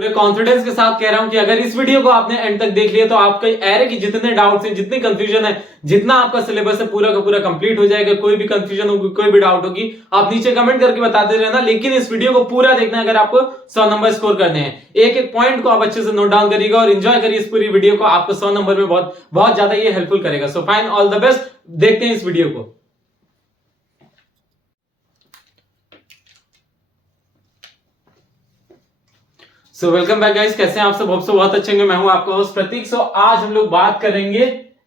पूरे कॉन्फिडेंस के साथ कह रहा हूं कि अगर इस वीडियो को आपने एंड तक देख लिया तो आपके एरे की जितने डाउट्स हैं, जितनी कंफ्यूजन है, जितना आपका सिलेबस है पूरा का पूरा कंप्लीट हो जाएगा। कोई भी कंफ्यूजन होगी, कोई भी डाउट होगी, आप नीचे कमेंट करके बताते रहना, लेकिन इस वीडियो को पूरा देखना है अगर आपको 100 नंबर स्कोर करने हैं। एक एक पॉइंट को आप अच्छे से नोट डाउन करिएगा और एंजॉय करिए इस पूरी वीडियो को, आपको 100 नंबर में बहुत बहुत ज्यादा ये हेल्पफुल करेगा। So fine, all the best, देखते हैं इस वीडियो को। सो वेलकम बैक गाइस, कैसे हैं आप सब? होप सो बहुत अच्छे होंगे। मैं हूं आपका होस्ट प्रतीक। सो आज हम लोग बात करेंगे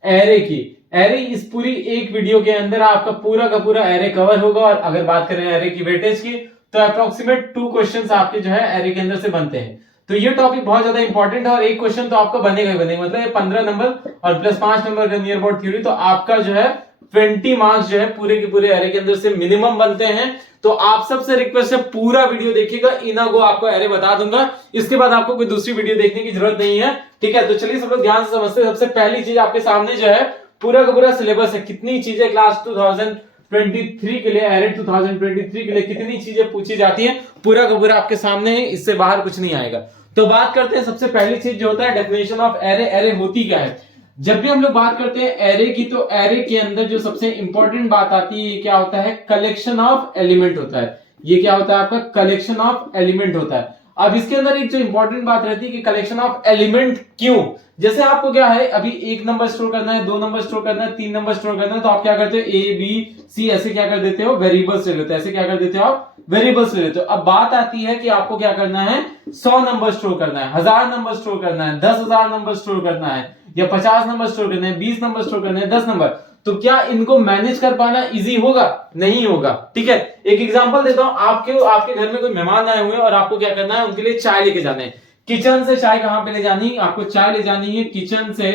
एरे की। एरे इस पूरी एक वीडियो के अंदर आपका पूरा का पूरा एरे कवर होगा। और अगर बात करें एरे की वेटेज की तो अप्रोक्सीमेट 2 क्वेश्चंस आपके जो है एरे के अंदर से बनते हैं। तो ये टॉपिक बहुत ज्यादा इंपॉर्टेंट है और एक क्वेश्चन तो आपका बनेगा ही बनेगा। मतलब ये 15 नंबर और प्लस 5 नंबर का नियर अबाउट थ्योरी, तो आपका जो है 20 मार्क्स जो है पूरे के पूरे एरे के अंदर से मिनिमम बनते हैं। तो आप सबसे रिक्वेस्ट है पूरा वीडियो देखिएगा, इना को आपको एरे बता दूंगा, इसके बाद आपको कोई दूसरी वीडियो देखने की जरूरत नहीं है। ठीक है, तो चलिए सब लोग ध्यान से समझते हैं। सबसे पहली चीज आपके सामने जो है पूरा का पूरा सिलेबस है, कितनी चीजें क्लास 2023 के लिए, एरे 2023 के लिए कितनी चीजें पूछी जाती है, पूरा का पूरा आपके सामने है, इससे बाहर कुछ नहीं आएगा। तो बात करते हैं सबसे पहली चीज जो होता है डेफिनेशन ऑफ एरे। एरे होती क्या है? जब भी हम लोग बात करते हैं एरे की तो एरे के अंदर जो सबसे इंपॉर्टेंट बात आती है, ये क्या होता है? कलेक्शन ऑफ एलिमेंट होता है। ये क्या होता है? आपका कलेक्शन ऑफ एलिमेंट होता है। अब इसके अंदर एक जो इंपॉर्टेंट बात रहती है कि कलेक्शन ऑफ एलिमेंट क्यों? जैसे आपको क्या है, अभी 1 नंबर स्टोर करना है, 2 नंबर स्टोर करना है, 3 नंबर स्टोर करना है, तो आप क्या करते हो? ए बी सी ऐसे क्या कर देते हो? वेरिएबल्स ले लेते हो। ऐसे क्या कर देते हो आप? वेरिएबल्स ले लेते हो। अब बात आती है कि आपको क्या करना है? 100 नंबर स्टोर करना है, 1000 नंबर स्टोर करना है, 10,000 नंबर स्टोर करना है, या 50 नंबर स्टोर करने हैं, 20 नंबर स्टोर करने हैं, 10 नंबर। तो क्या इनको मैनेज कर पाना इजी होगा? नहीं होगा। ठीक है, एक एग्जांपल देता हूं। आपके घर में कोई मेहमान आए हुए हैं और आपको क्या करना है? उनके लिए चाय लेके जाने हैं। किचन से चाय कहां पे ले जानी? आपको चाय ले जानी है किचन से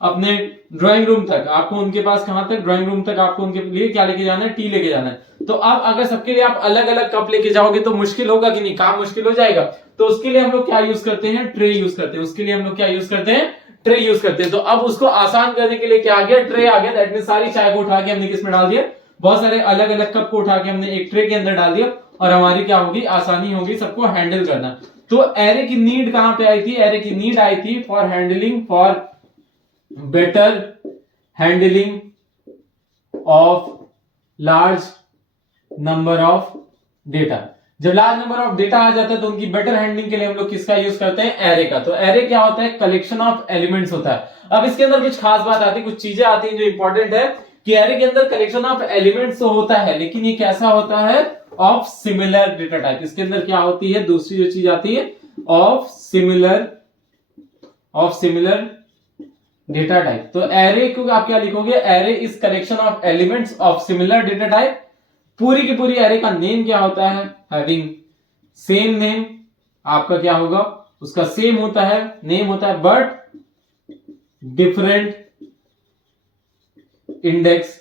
अपने ड्राइंग रूम तक। आपको उनके पास कहां तक? ड्राइंग रूम तक। आपको उनके लिए क्या लेके जाना है? टी लेके जाना है। तो अब अगर सबके लिए आप अलग अलग कप लेके जाओगे तो मुश्किल होगा कि नहीं? काम मुश्किल हो जाएगा। तो उसके लिए हम लोग क्या यूज करते हैं? ट्रे यूज करते हैं। उसके लिए हम लोग क्या यूज करते हैं? ट्रे यूज करते हैं। तो अब उसको आसान करने के लिए क्या आ गया? ट्रे आ गया। दैट मींस सारी चाय को उठा के हमने किस में डाल दिया? बहुत सारे अलग अलग कप को उठा के हमने एक ट्रे के अंदर डाल दिया और हमारी क्या होगी? आसानी होगी सबको हैंडल करना। तो एरे की नीड कहां पे आई थी? एरे की नीड आई थी for handling, for better handling of large number of data. जब लार्ज नंबर ऑफ डेटा आ जाता है तो उनकी बेटर हैंडलिंग के लिए हम लोग किसका यूज करते हैं? एरे का। तो एरे क्या होता है? कलेक्शन ऑफ एलिमेंट्स होता है। अब इसके अंदर कुछ खास बात आती है, कुछ चीजें आती हैं जो इंपॉर्टेंट है कि एरे के अंदर कलेक्शन ऑफ एलिमेंट्स तो होता है, लेकिन ये कैसा होता है? Of similar data type. इसके अंदर क्या होती है? दूसरी जो चीज आती है ऑफ सिमिलर डेटा टाइप। तो एरे को आप क्या लिखोगे? Array is collection of elements of similar data type. पूरी की पूरी एरे का नेम क्या होता है? Having same name. आपका क्या होगा? उसका सेम होता है, नेम होता है, but different index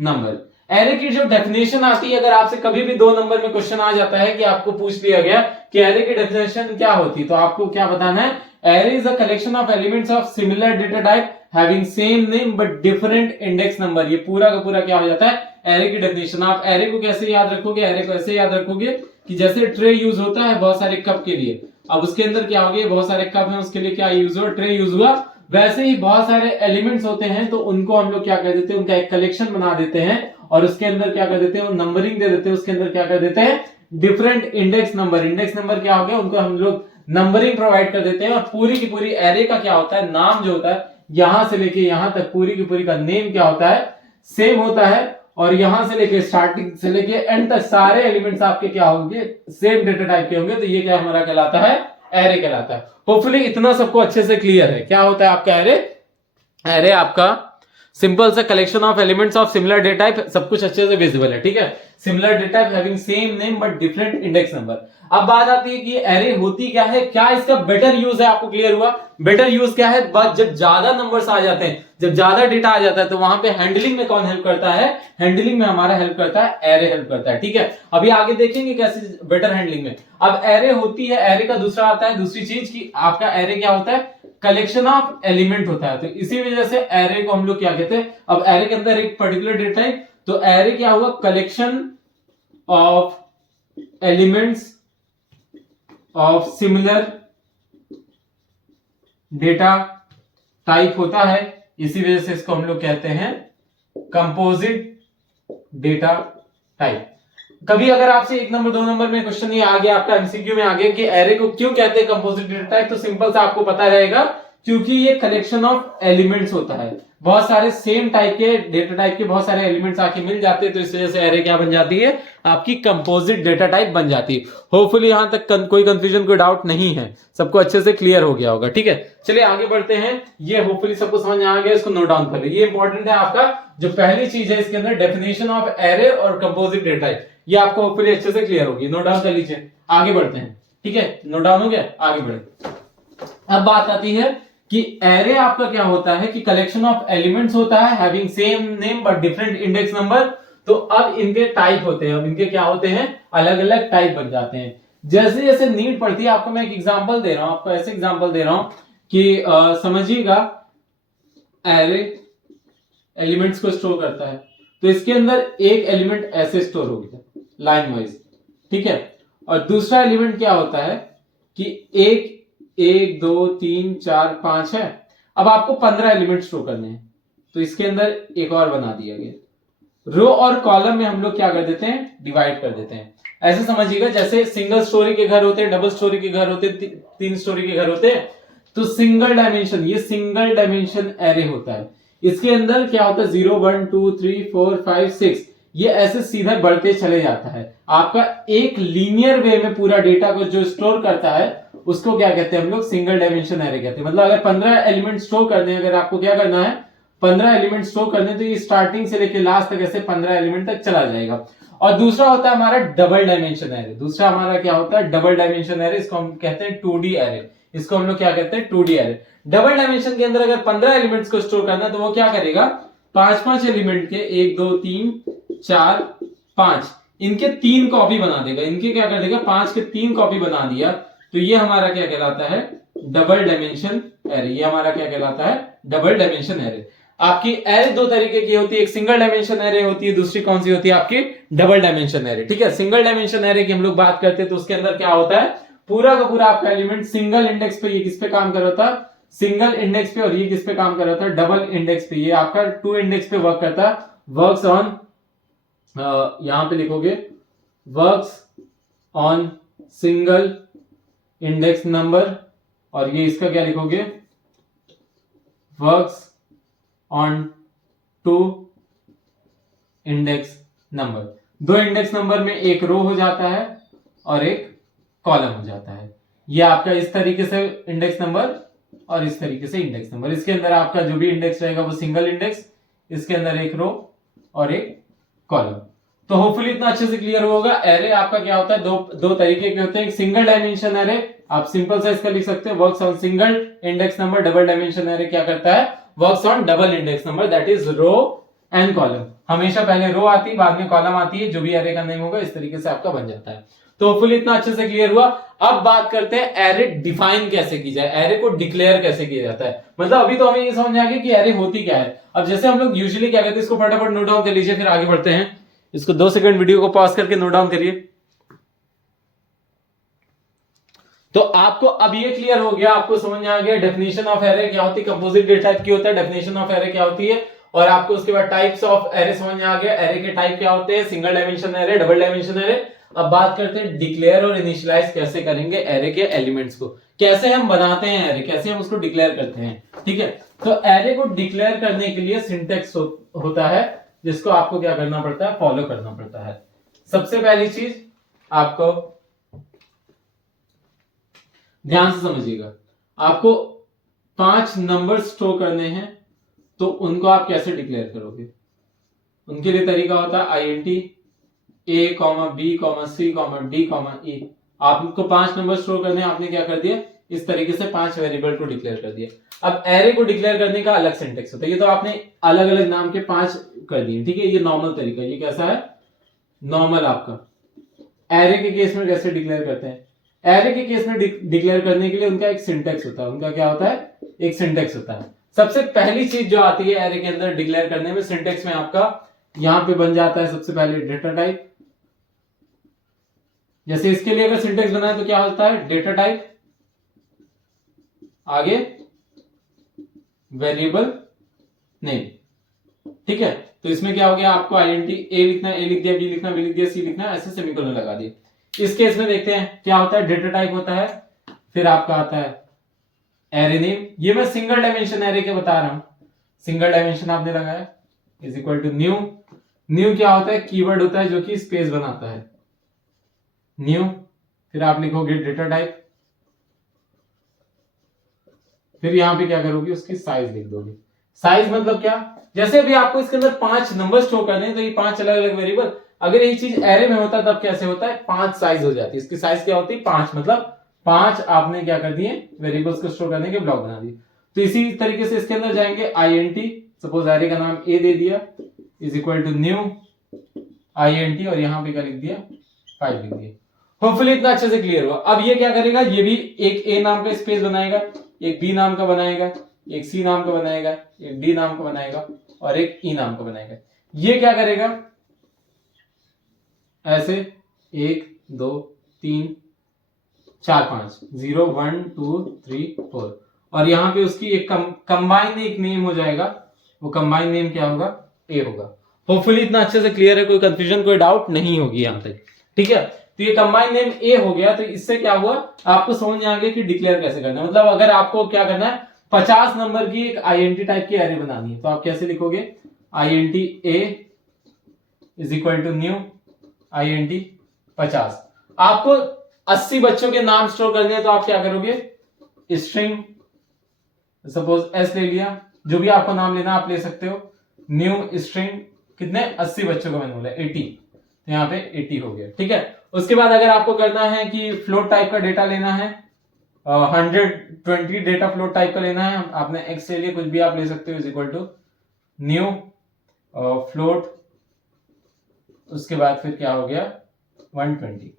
number. Array की जो डेफिनेशन आती है, अगर आपसे कभी भी 2 नंबर में क्वेश्चन आ जाता है कि आपको पूछ लिया गया कि एरे की डेफिनेशन क्या होती, तो आपको क्या बताना है? Array is a collection of elements of similar data type having same name but different index number. ये पूरा का पूरा क्या हो जाता है? एरे की डेफिनेशन। आप एरे को कैसे याद रखोगे? एरे को ऐसे याद रखोगे कि जैसे ट्रे यूज होता है बहुत सारे कप के लिए, अब उसके अंदर क्या हो गया? बहुत सारे कप हैं, उसके लिए क्या यूज हुआ? ट्रे यूज हुआ। वैसे ही बहुत सारे एलिमेंट्स होते हैं तो उनको हम लोग क्या कर देते हैं? उनका एक कलेक्शन बना देते हैं और उसके अंदर क्या कर देते हैं? नंबरिंग दे देते हैं। उसके अंदर क्या कर देते हैं? Different index number. Index number क्या हो गया? उनको हम लोग नंबरिंग प्रोवाइड कर देते हैं। और पूरी की पूरी एरे का क्या होता है? नाम जो होता है यहां से लेके यहां तक पूरी की पूरी का नेम क्या होता है? सेम होता है। और यहां से लेके स्टार्टिंग से लेके एंड तक सारे एलिमेंट्स आपके क्या होंगे? सेम डेटा टाइप के होंगे। तो ये क्या हमारा कहलाता है? एरे कहलाता है। होपफुली इतना सबको अच्छे से क्लियर है। क्या होता है आपका एरे? एरे आपका सिंपल सा collection of elements of similar data type, सब कुछ अच्छे से विजिबल है। ठीक है, similar data type having same name but different index number. अब बात आती है कि एरे होती क्या है, क्या इसका बेटर यूज है? आपको क्लियर हुआ? बेटर यूज क्या है? बस जब ज्यादा नंबर्स आ जाते हैं, जब ज्यादा डेटा आ जाता है तो वहां पे हैंडलिंग में कौन हेल्प करता है? हैंडलिंग में हमारा हेल्प करता है एरे हेल्प करता है। ठीक है, अभी आगे देखेंगे कैसे बेटर हैंडलिंग में। अब एरे होती है, एरे का दूसरा आता है दूसरी चीज की आपका एरे क्या होता है? कलेक्शन ऑफ एलिमेंट होता है। तो इसी वजह से एरे को हम लोग क्या कहते हैं? अब एरे के अंदर एक पर्टिकुलर डेटा टाइप, तो एरे क्या हुआ? Collection of elements of similar data type होता है, इसी वजह से इसको हम लोग कहते हैं कंपोजिट डेटा टाइप। कभी अगर आपसे 1 नंबर 2 नंबर में क्वेश्चन ये आ गया, आपका एमसीक्यू में आ गया कि एरे को क्यों कहते हैं कंपोजिट डेटा टाइप, तो सिंपल सा आपको पता रहेगा क्योंकि ये कलेक्शन ऑफ एलिमेंट्स होता है। बहुत सारे सेम टाइप के डेटा टाइप के बहुत सारे एलिमेंट्स आके मिल जाते हैं, तो इस वजह से एरे क्या बन जाती है, आपकी कंपोजिट डेटा टाइप बन जाती है। होपफुली यहां तक कोई कंफ्यूजन कोई डाउट नहीं है, सबको अच्छे से क्लियर हो गया होगा। ठीक है, चलिए आगे बढ़ते हैं। ये होपफुली सबको समझ में आ गया, इसको नोट डाउन कर लीजिए। ये इंपॉर्टेंट है आपका जो पहली चीज है इसके अंदर, डेफिनेशन ऑफ एरे और कंपोजिट डेटा टाइप, ये आपको होपफुली अच्छे से क्लियर होगी। नोट डाउन कर लीजिए, आगे बढ़ते हैं। ठीक है, नोट डाउन हो गया, आगे बढ़े। अब बात आती है कि एरे आपका क्या होता है कि कलेक्शन ऑफ एलिमेंट्स होता है having same name but different index number. तो अब इनके टाइप होते हैं, अब इनके क्या होते हैं, अलग अलग टाइप बन जाते हैं। जैसे जैसे नीड पड़ती है, आपको मैं एक एग्जांपल दे रहा हूं, आपको ऐसे एग्जांपल दे रहा हूं कि समझिएगा, एरे एलिमेंट्स को स्टोर करता है, तो इसके अंदर एक एलिमेंट ऐसे स्टोर हो गया लाइन वाइज। ठीक है, और दूसरा एलिमेंट क्या होता है कि एक 2 3 4 5 है। अब आपको 15 एलिमेंट स्टोर करने हैं, तो इसके अंदर एक और बना दिया गया। रो और कॉलम में हम लोग क्या कर देते हैं, डिवाइड कर देते हैं। ऐसे समझिएगा जैसे सिंगल स्टोरी के घर होते हैं, डबल स्टोरी के घर होते हैं, 3 स्टोरी के घर होते हैं। तो सिंगल डायमेंशन, ये सिंगल डायमेंशन एरे होता है। इसके अंदर क्या होता है, 0 1 2 3 4 5 6, ये ऐसे सीधा बढ़ते चले जाता है। आपका एक लीनियर वे में पूरा डेटा को जो स्टोर करता है उसको क्या कहते हैं हम लोग, सिंगल डायमेंशन एरे कहते हैं। मतलब अगर 15 एलिमेंट स्टोर करने हैं, अगर आपको क्या करना है 15 एलिमेंट स्टोर करने, तो ये स्टार्टिंग से लेकर लास्ट तक ऐसे 15 एलिमेंट तक चला जाएगा। और दूसरा होता है हमारा डबल डायमेंशन एरे। दूसरा हमारा क्या होता है, डबल डायमेंशन एरे, इसको हम कहते हैं 2D एरे। इसको हम लोग क्या कहते हैं, 2D एरे। डबल डायमेंशन के अंदर अगर 15 एलिमेंट्स को स्टोर करना है, तो वो क्या करेगा, 5 एलिमेंट के 1 2 3 4 5 इनके 3 कॉपी बना देगा। इनके क्या कर देगा, 5 के 3 कॉपी बना दिया, तो ये हमारा क्या कहलाता है, डबल डायमेंशन एरे। ये हमारा क्या कहलाता है, डबल डायमेंशन एरे। आपकी एरे 2 तरीके की होती है, एक सिंगल डायमेंशन एरे होती है, दूसरी कौन सी होती है, आपकी डबल डायमेंशन एरे। ठीक है, सिंगल डायमेंशन एरे की हम लोग बात करते हैं, तो उसके अंदर क्या होता है, पूरा का पूरा आपका एलिमेंट सिंगल इंडेक्स पे, ये किस पे काम कर रहा था, सिंगल इंडेक्स पे, और ये किस पे काम कर रहा था, डबल इंडेक्स पे। ये आपका 2 इंडेक्स पे वर्क करता है, वर्क्स ऑन, यहां पे लिखोगे works on single index number, और ये इसका क्या लिखोगे, works on 2 index number. 2 index number में एक रो हो जाता है और एक कॉलम हो जाता है। ये आपका इस तरीके से इंडेक्स नंबर और इस तरीके से इंडेक्स नंबर। इसके अंदर आपका जो भी इंडेक्स रहेगा वो सिंगल इंडेक्स, इसके अंदर एक रो और एक कॉलम। तो होपफुली इतना अच्छे से क्लियर होगा। एरे आपका क्या होता है, दो तरीके के होते हैं। एक सिंगल डायमेंशन एरे, आप सिंपल सा इसका लिख सकते हो, works on single index number. Double dimension array क्या करता है, works on double index number, that is row and column. हमेशा पहले रो आती है, बाद में कॉलम आती है, जो भी एरे का नेम होगा इस तरीके से आपका बन जाता है। तो होपफुली इतना अच्छे से क्लियर हुआ। अब बात करते हैं एरे डिफाइन कैसे की जाए, एरे को डिक्लेयर कैसे किया जाता है। मतलब अभी तो हमें ये समझ आ गया कि एरे होती क्या है। अब जैसे हम लोग यूजुअली क्या करते हैं, इसको फटाफट नोट डाउन कर लीजिए, फिर आगे बढ़ते हैं। इसको 2 सेकंड वीडियो को पॉज करके नोट डाउन करिए। तो आपको अब ये क्लियर हो गया, आपको समझ में आ गया डेफिनेशन ऑफ एरे क्या होती है, कंपोजिट डेटा टाइप की होता है, डेफिनेशन ऑफ एरे क्या होती है, और आपको उसके बाद टाइप्स ऑफ एरे समझ में आ गया। एरे के टाइप क्या होते हैं, single dimension array, double dimension array. अब बात करते हैं डिक्लेयर और इनिशियलाइज कैसे करेंगे एरे के एलिमेंट्स को, कैसे हम बनाते हैं एरे, कैसे हम उसको डिक्लेयर करते हैं। ठीक है, तो एरे को डिक्लेयर करने के लिए सिंटेक्स होता है, जिसको आपको क्या करना पड़ता है, फॉलो करना पड़ता है। सबसे पहली चीज आपको ध्यान से समझिएगा, आपको 5 नंबर स्टोर करने हैं, तो उनको आप कैसे डिक्लेयर करोगे। उनके लिए तरीका होता है INT A, B, C, D, E। आपको 5 नंबर स्टोर करने हैं, आपने क्या कर दिया, इस तरीके से 5 वेरिएबल को डिक्लेयर कर दिया। अब एरे को डिक्लेयर करने का अलग सिंटेक्स होता है। ये तो आपने अलग अलग नाम के 5 कर दिए, ठीक है, ये नॉर्मल तरीका। ये कैसा है, नॉर्मल। आपका एरे के केस में कैसे डिक्लेयर करते हैं, एरे के केस में डिक्लेयर करने के लिए उनका एक सिंटेक्स होता है। उनका क्या होता है, एक सिंटेक्स होता है। सबसे पहली चीज जो आती है एरे के अंदर डिक्लेयर करने में, सिंटेक्स में आपका यहां पे बन जाता है सबसे पहले डेटा टाइप। जैसे इसके लिए अगर सिंटेक्स बनाए तो क्या होता है, डेटा टाइप, आगे वेरिएबल नेम। ठीक है, तो इसमें क्या हो गया, आपको आइडेंटिटी ए लिखना, ए लिख दिया, बी लिखना, बी लिख दिया, सी लिखना, ऐसे सेमीकोलन लगा दिए। इस केस में देखते हैं क्या होता है, डेटा टाइप होता है, फिर आपका आता है एरे नेम। ये मैं सिंगल डायमेंशन एरे के बता रहा हूं, सिंगल डायमेंशन आपने लगाया, is equal to new. New क्या होता है, कीवर्ड होता है जो कि स्पेस बनाता है, न्यू। फिर आप लिखोगे डेटा टाइप, फिर यहां पे क्या करोगे, उसकी साइज लिख दोगे। साइज मतलब क्या, जैसे अभी आपको इसके अंदर 5 नंबर स्टोर करने हैं, तो ये 5 अलग अलग वेरिएबल, अगर यही चीज एरे में होता तब कैसे होता है, 5 साइज हो जाती है। इसकी साइज क्या होती है, 5, मतलब 5 आपने क्या कर दिए, वेरिएबल्स को स्टोर करने के ब्लॉक बना दिए। तो इसी तरीके से इसके अंदर जाएंगे, INT, सपोज एरे का नाम ए दे दिया, is equal to new INT, और यहां पे क्या लिख दिया, 5 लिख दिया। होपफुली इतना अच्छे से क्लियर हुआ। अब ये क्या करेगा, ये भी एक ए नाम का स्पेस बनाएगा, एक बी नाम का बनाएगा, एक सी नाम का बनाएगा, एक डी नाम का बनाएगा, और एक ई नाम का बनाएगा। ये क्या करेगा, ऐसे 1 2 3 4 5 0 1 2 3 4, और यहां पे उसकी एक कंबाइन एक नेम हो जाएगा, वो कंबाइन नेम क्या होगा, ए होगा। होपफुली इतना अच्छे से क्लियर है, कोई कंफ्यूजन कोई डाउट नहीं होगी यहां तक। ठीक है, तो ये कंबाइन नेम ए हो गया। तो इससे क्या हुआ, आपको समझ में आ गया कि डिक्लेयर कैसे करना है। मतलब अगर आपको क्या करना है, 50 नंबर की एक INT टाइप की एरे बनानी है, तो आप कैसे लिखोगे, INT a is equal to new INT 50। आपको 80 बच्चों के नाम स्टोर करने हैं, तो आप क्या करोगे, स्ट्रिंग, सपोज एस ले लिया, जो भी आपको नाम लेना आप ले सकते हो, न्यू स्ट्रिंग, कितने 80 बच्चों का मैंने बोला 80, तो यहाँ पे 80 हो गया। ठीक है, उसके बाद अगर आपको करना है कि फ्लोट टाइप का डेटा लेना है, 120 डेटा फ्लोट टाइप का लेना है, आपने एक्स ले लिया, कुछ भी आप ले सकते हो, is equal to new float, उसके बाद फिर क्या हो गया 120।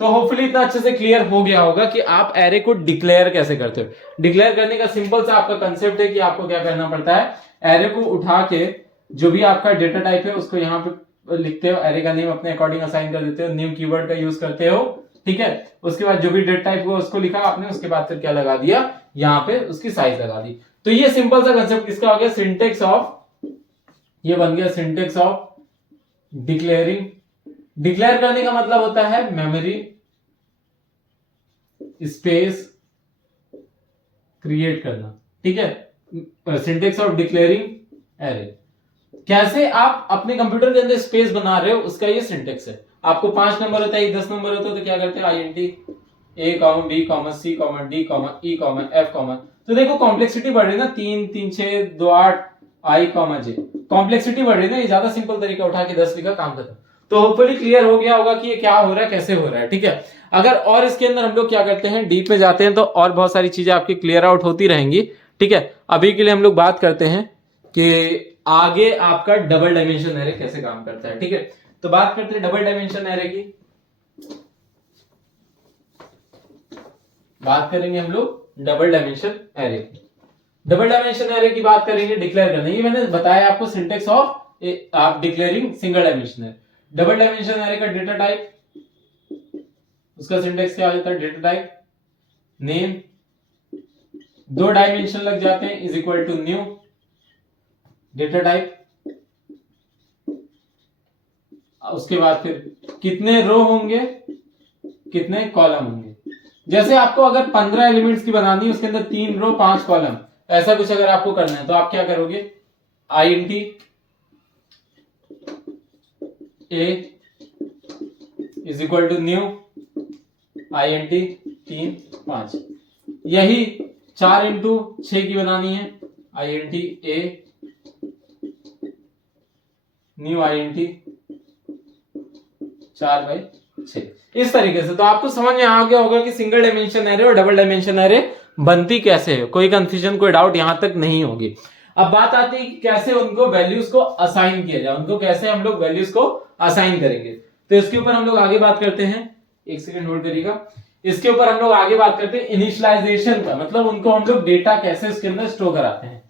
तो होपफुली इतना अच्छे से क्लियर हो गया होगा कि आप एरे को डिक्लेयर कैसे करते हो। डिक्लेयर करने का सिंपल सा आपका कंसेप्ट है कि आपको क्या करना पड़ता है, एरे को उठा के जो भी आपका डेटा टाइप है उसको यहाँ पे लिखते हो, एरे का नेम अपने अकॉर्डिंग असाइन कर देते हो, न्यू कीवर्ड का यूज करते हो। ठीक है, उसके बाद जो भी डेटा टाइप हुआ उसको लिखा आपने, उसके बाद फिर क्या लगा दिया, यहाँ पे उसकी साइज लगा दी। तो ये सिंपल सा कंसेप्ट किसका हो गया, सिंटेक्स ऑफ, ये बन गया सिंटेक्स ऑफ डिक्लेयरिंग। डिक्लेयर करने का मतलब होता है मेमोरी स्पेस क्रिएट करना। ठीक है, सिंटेक्स ऑफ डिक्लेयरिंग एरे, कैसे आप अपने कंप्यूटर के अंदर स्पेस बना रहे हो उसका ये सिंटेक्स है। आपको 5 नंबर होता है, 10 नंबर होता है, तो क्या करते हैं, INT A, B, C, D, E, F, तो देखो कॉम्प्लेक्सिटी बढ़ रही है ना, 3 3 6 2 8 I, J, कॉम्प्लेक्सिटी बढ़ रही है ना, ये ज्यादा सिंपल तरीका उठा के 10 लिखा, काम खत्म। तो होपफुली क्लियर हो गया होगा कि ये क्या हो रहा है, कैसे हो रहा है। ठीक है, अगर और इसके अंदर हम लोग क्या करते हैं, डीप में जाते हैं, तो और बहुत सारी चीजें आपकी क्लियर आउट होती रहेंगी। ठीक है, अभी के लिए हम लोग बात करते हैं कि आगे आपका डबल डायमेंशन एरे कैसे काम करता है। ठीक है, तो बात करते हैं डबल डायमेंशन एरे की। बात करेंगे हम लोग डबल डायमेंशन एरे की। डबल डायमेंशन एरे की बात करेंगे, डिक्लेयर करना, ये मैंने बताया आपको सिंटेक्स ऑफ आप declaring single dimension array. Double dimension array का डेटा टाइप, उसका सिंटेक्स क्या हो जाता है, डेटा टाइप नेम, 2 डायमेंशन लग जाते हैं, is equal to new data type, उसके बाद फिर कितने रो होंगे, कितने कॉलम होंगे। जैसे आपको अगर 15 एलिमेंट्स की बनानी है, उसके अंदर 3 रो 5 कॉलम, ऐसा कुछ अगर आपको करना है, तो आप क्या करोगे, INT A is equal to new INT 3 5, यही 4 इंटू 6 की बनानी है, INT A न्यू INT 4/6, इस तरीके से। तो आपको समझ में आ गया होगा कि सिंगल डायमेंशन एरे और डबल डायमेंशन एरे बनती कैसे है, कोई कंफ्यूजन कोई डाउट यहां तक नहीं होगी। अब बात आती है कि कैसे उनको वैल्यूज को असाइन किया जाए, उनको कैसे हम लोग वैल्यूज को असाइन करेंगे। तो इसके ऊपर हम लोग आगे बात करते हैं, एक सेकंड होल्ड करिएगा। इसके ऊपर हम लोग आगे बात करते हैं इनिशियलाइजेशन का, मतलब उनको हम लोग डेटा कैसे इसके अंदर स्टोर कराते हैं।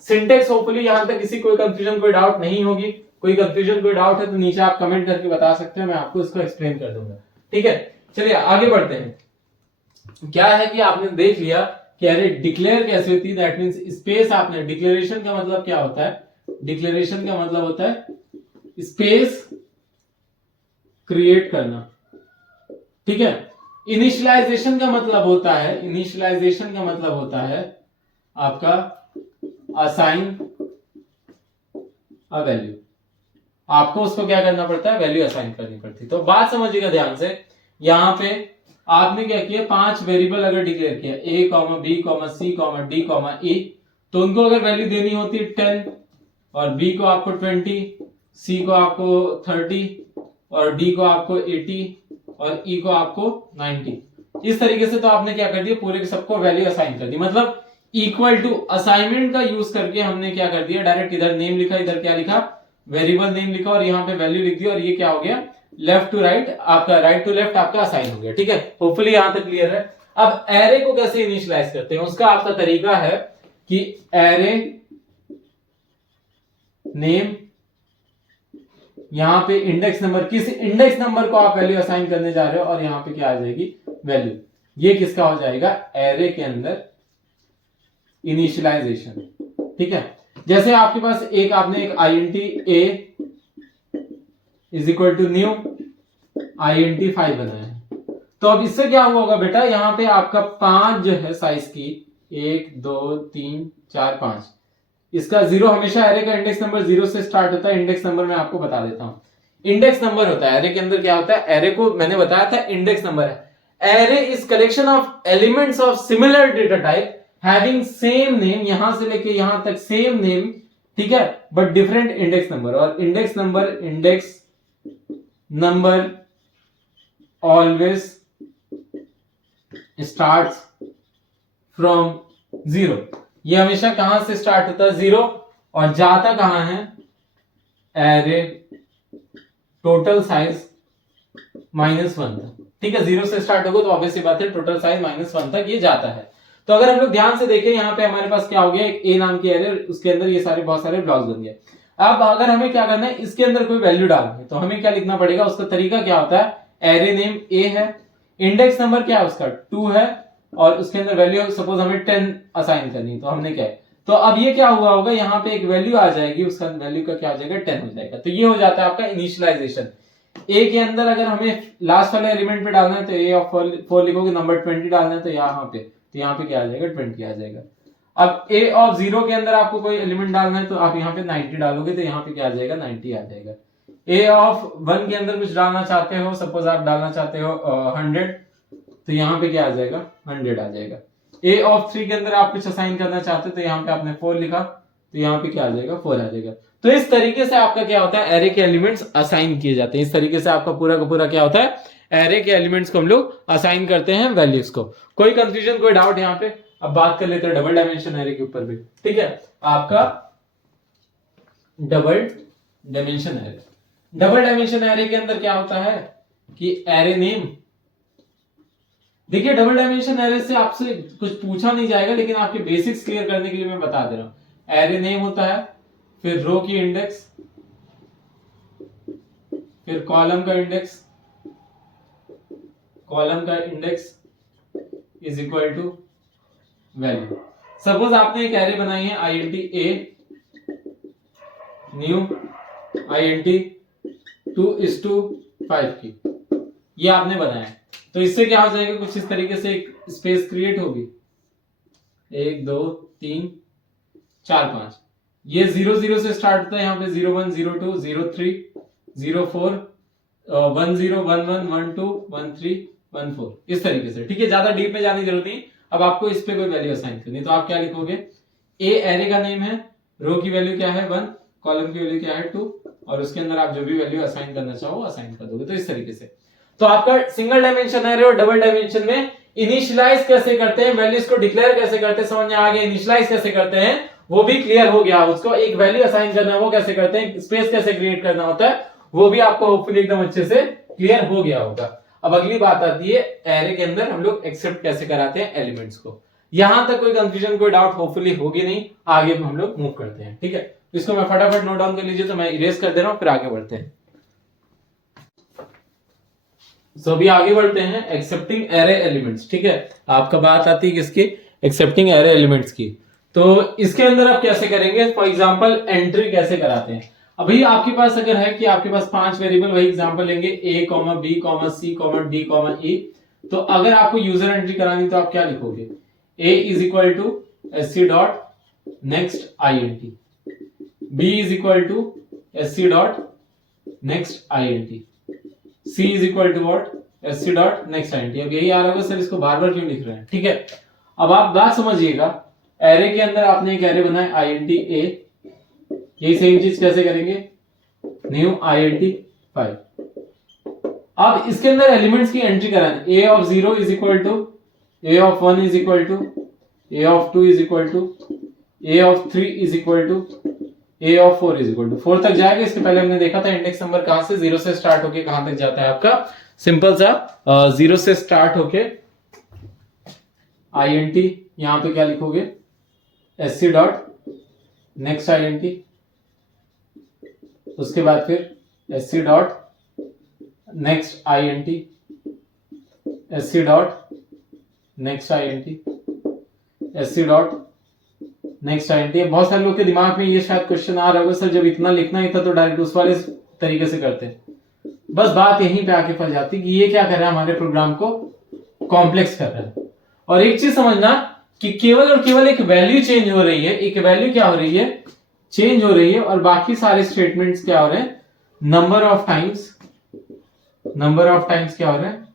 सिंटेक्स होपफुली यहां तक किसी कोई कंफ्यूजन कोई डाउट नहीं होगी। कोई कंफ्यूजन कोई डाउट है तो नीचे आप कमेंट करके बता सकते हो, मैं आपको इसको एक्सप्लेन कर दूंगा। ठीक है, चलिए आगे बढ़ते हैं। क्या है कि आपने देख लिया कि एरे डिक्लेयर कैसे होती है, दैट मींस स्पेस आपने, डिक्लेरेशन का मतलब क्या होता है, डिक्लेरेशन का मतलब होता है स्पेस क्रिएट करना, ठीक है। इनिशियलाइजेशन का मतलब होता है, इनिशियलाइजेशन का मतलब होता है आपका असाइन अ वैल्यू, आपको उसको क्या करना पड़ता है, वैल्यू असाइन करनी पड़ती है। तो बात समझिएगा ध्यान से, यहां पे आपने क्या किया, 5 वेरिएबल अगर डिक्लेयर किया a, b, c, d, e, तो उनको अगर वैल्यू देनी होती है 10 और b को आपको 20, c को आपको 30 और d को आपको 80 और e को आपको 90, इस तरीके से तो आपने क्या कर दिया, पूरे के सबको वैल्यू असाइन कर दी। मतलब इक्वल टू असाइनमेंट का यूज करके हमने क्या कर दिया, डायरेक्ट इधर नेम लिखा, इधर क्या लिखा, वेरिएबल नेम लिखा और यहाँ पे वैल्यू लिख दी, और ये क्या हो गया, लेफ्ट टू राइट आपका, राइट टू लेफ्ट आपका असाइन हो गया, ठीक है। होपफुली यहां तक क्लियर है। अब एरे को कैसे इनिशियलाइज करते हैं, उसका आपका तरीका है कि एरे नेम, यहां पे इंडेक्स नंबर, किस इंडेक्स नंबर को आप वैल्यू असाइन करने जा रहे हो, और यहां पे क्या आ जाएगी, वैल्यू, ये किसका हो जाएगा, एरे के अंदर इनिशियलाइजेशन, ठीक है। जैसे आपके पास एक, आपने एक INT a is equal to new INT 5 बनाया है, तो अब इससे क्या हुआ होगा बेटा, यहां पे आपका 5 जो है साइज की, 1 2 3 4 5, इसका 0, हमेशा एरे का इंडेक्स नंबर 0 से स्टार्ट होता है। इंडेक्स नंबर मैं आपको बता देता हूं, इंडेक्स नंबर होता है एरे के अंदर, क्या होता है, एरे को मैंने बताया था इंडेक्स नंबर है। Array is collection of elements of similar data type having same name, यहां से लेके यहां तक सेम नेम, ठीक है, बट डिफरेंट इंडेक्स नंबर। और index number always starts from 0, ये हमेशा कहां से स्टार्ट होता है, 0, और जाता कहां है, एरे टोटल साइज -1 तक, ठीक है। 0 से स्टार्ट होगा तो ऑब्वियसली बात है टोटल साइज -1 तक ये जाता है। तो अगर हम लोग ध्यान से देखें, यहाँ पे हमारे पास क्या हो गया, एक ए नाम की एरे, उसके अंदर ये सारे बहुत सारे ब्लॉक्स बन गए। अब अगर हमें क्या करना है, इसके अंदर कोई वैल्यू डालनी है, तो हमें क्या लिखना पड़ेगा, उसका तरीका क्या होता है, एरे नेम ए है, इंडेक्स नंबर क्या है उसका 2 है, और उसके अंदर वैल्यू सपोज हमें 10 असाइन करनी है, तो हमने क्या है, तो अब ये क्या हुआ होगा, यहाँ पे एक वैल्यू आ जाएगी, उसका वैल्यू का क्या हो जाएगा, 10 हो जाएगा। तो ये हो जाता है आपका इनिशियलाइजेशन। ए के अंदर अगर हमें लास्ट वाले एलिमेंट पे डालना है तो ए ऑफ 4 लिखोगे, नंबर 20 डालना है तो यहाँ पे, तो यहाँ पे क्या आ जाएगा, 20 आ जाएगा। अब ए ऑफ 0 के अंदर आपको कोई एलिमेंट डालना है तो आप यहाँ पे 90 डालोगे, तो यहाँ पे क्या आ जाएगा, 90 आ जाएगा। ए ऑफ 1 के अंदर कुछ डालना चाहते हो, सपोज आप डालना चाहते हो 100, तो यहाँ पे क्या आ जाएगा, 100 आ जाएगा। ए ऑफ 3 के अंदर आप कुछ असाइन करना चाहते हो, तो यहाँ पे आपने 4 लिखा, तो यहाँ पे क्या आ जाएगा, 4 आ जाएगा। तो इस तरीके से आपका क्या होता है, एरे के एलिमेंट्स असाइन किए जाते हैं। इस तरीके से आपका पूरा का पूरा क्या होता है, एरे के एलिमेंट्स को हम लोग असाइन करते हैं वैल्यूज को। कोई कंफ्यूजन, कोई डाउट यहाँ पे? अब बात कर लेते हैं डबल डायमेंशन एरे के ऊपर भी, ठीक है। आपका double dimension array, double dimension array के अंदर क्या होता है कि एरे नेम, देखिए डबल डायमेंशन एरे से आपसे कुछ पूछा नहीं जाएगा, लेकिन आपके बेसिक्स क्लियर करने के लिए मैं बता दे रहा हूं। एरे नेम होता है, फिर रो की इंडेक्स, फिर कॉलम का इंडेक्स, कॉलम का index is equal to value. Suppose आपने एक एरे बनाई है INT a न्यू INT 2:5 की, ये आपने बनाया है, तो इससे क्या हो जाएगा, कुछ इस तरीके से एक स्पेस क्रिएट होगी, 1 2 3 4 5, ये 0 0 से स्टार्ट होता है, यहाँ पे 0 1 0 2 0 3 0 4 1 0 1 1 1 2 1 3 1 4, इस तरीके से, ठीक है। ज्यादा डीप में जाने की जरूरत नहीं। अब आपको इस पे कोई वैल्यू असाइन करनी है, तो आप क्या लिखोगे, ए एरे का नेम है, रो की वैल्यू क्या है 1, कॉलम की वैल्यू क्या है 2, और उसके अंदर आप जो भी वैल्यू असाइन करना चाहो असाइन कर दोगे। तो इस तरीके से तो आपका सिंगल डायमेंशन एरे और डबल डायमेंशन में इनिशियलाइज कैसे करते हैं, वैल्यूज को डिक्लेयर कैसे करते हैं, समझ में आ गया। इनिशियलाइज कैसे करते हैं वो भी क्लियर हो गया, उसको एक वैल्यू असाइन करना है वो कैसे करते हैं, स्पेस कैसे क्रिएट करना होता है वो भी आपको होपफुली एकदम अच्छे से क्लियर हो गया होगा। अब अगली बात आती है एरे के अंदर हम लोग एक्सेप्ट कैसे कराते हैं एलिमेंट्स को। यहां तक कोई कंफ्यूजन, कोई डाउट होपफुली होगी नहीं। आगे हम लोग मूव करते हैं, ठीक है। इसको मैं फटाफट नोट डाउन कर लीजिए, तो मैं इरेज कर दे रहा हूं, फिर आगे बढ़ते हैं। अभी आगे बढ़ते हैं एक्सेप्टिंग एरे एलिमेंट्स, ठीक है। आपका बात आती है किसकी, एक्सेप्टिंग एरे एलिमेंट्स की। तो इसके अंदर आप कैसे करेंगे, फॉर एग्जांपल एंट्री कैसे कराते हैं। अभी आपके पास अगर है कि आपके पास 5 वेरिएबल, वही एग्जांपल लेंगे a, b, c, d, e। तो अगर आपको यूजर एंट्री करानी तो आप क्या लिखोगे, a is equal to sc dot next int, b is equal to sc dot next int, c is equal to what, sc dot next int। अब यही आ रहा होगा सर इसको बार बार क्यों लिख रहे हैं, ठीक है। अब आप बात समझिएगा, एरे के अंदर आपने एक एरे बनाया int a, यही सेम चीज कैसे करेंगे, न्यू int 5। अब इसके अंदर एलिमेंट्स की एंट्री कराना, a of 0 is equal to a of 1 is equal to a of 2 is equal to a of 3 is equal to a of 4 is equal to 4 तक जाएगा। इसके पहले हमने देखा था इंडेक्स नंबर कहां से 0 से स्टार्ट होके कहां तक जाता है आपका, सिंपल सा 0 से स्टार्ट होके int, यहां पे क्या लिखोगे sc डॉट नेक्स्ट int, उसके बाद फिर sc dot next int, sc dot next int, sc dot next int। बहुत सारे लोग के दिमाग में ये शायद क्वेश्चन आ रहा होगा, सर जब इतना लिखना ही था तो डायरेक्ट उस वाले तरीके से करते। बस बात यहीं पे आके फंस जाती कि ये क्या कर रहा है, हमारे प्रोग्राम को कॉम्प्लेक्स कर रहा है। और एक चीज समझना कि केवल और केवल एक वैल्यू चेंज हो रही है, एक वैल्यू क्या हो रही है, चेंज हो रही है, और बाकी सारे स्टेटमेंट्स क्या हो रहे हैं, नंबर ऑफ टाइम्स क्या हो रहे हैं,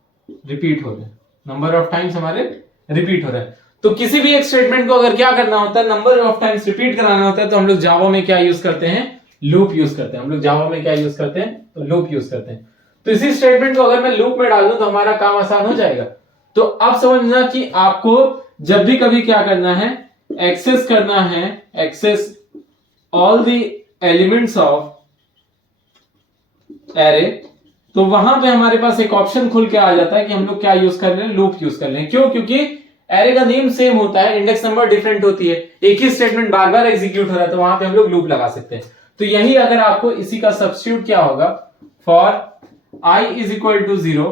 रिपीट हो रहे हैं, नंबर ऑफ टाइम्स हमारे रिपीट हो रहे हैं। तो किसी भी एक स्टेटमेंट को अगर क्या करना होता है, नंबर ऑफ टाइम्स रिपीट कराना होता है, तो हम लोग जावा में क्या यूज करते हैं, लूप यूज करते हैं। हम लोग जावा में क्या यूज करते हैं, तो लूप यूज करते हैं। तो इसी स्टेटमेंट को अगर मैं लूप में डाल दूं तो हमारा काम आसान हो जाएगा। तो अब समझना कि आपको जब भी कभी क्या करना है, एक्सेस करना है, access all the elements of array, तो वहां पे हमारे पास एक ऑप्शन खुल के आ जाता है कि हम लोग क्या यूज कर रहे हैं, लूप यूज कर रहे हैं। क्यों, क्योंकि एरे का नेम सेम होता है, इंडेक्स नंबर डिफरेंट होती है, एक ही स्टेटमेंट बार बार एग्जीक्यूट हो रहा है, तो वहां पे हम लोग लूप लगा सकते हैं। तो यही अगर आपको इसी का सब्स्टिट्यूट क्या होगा, for i is equal to 0,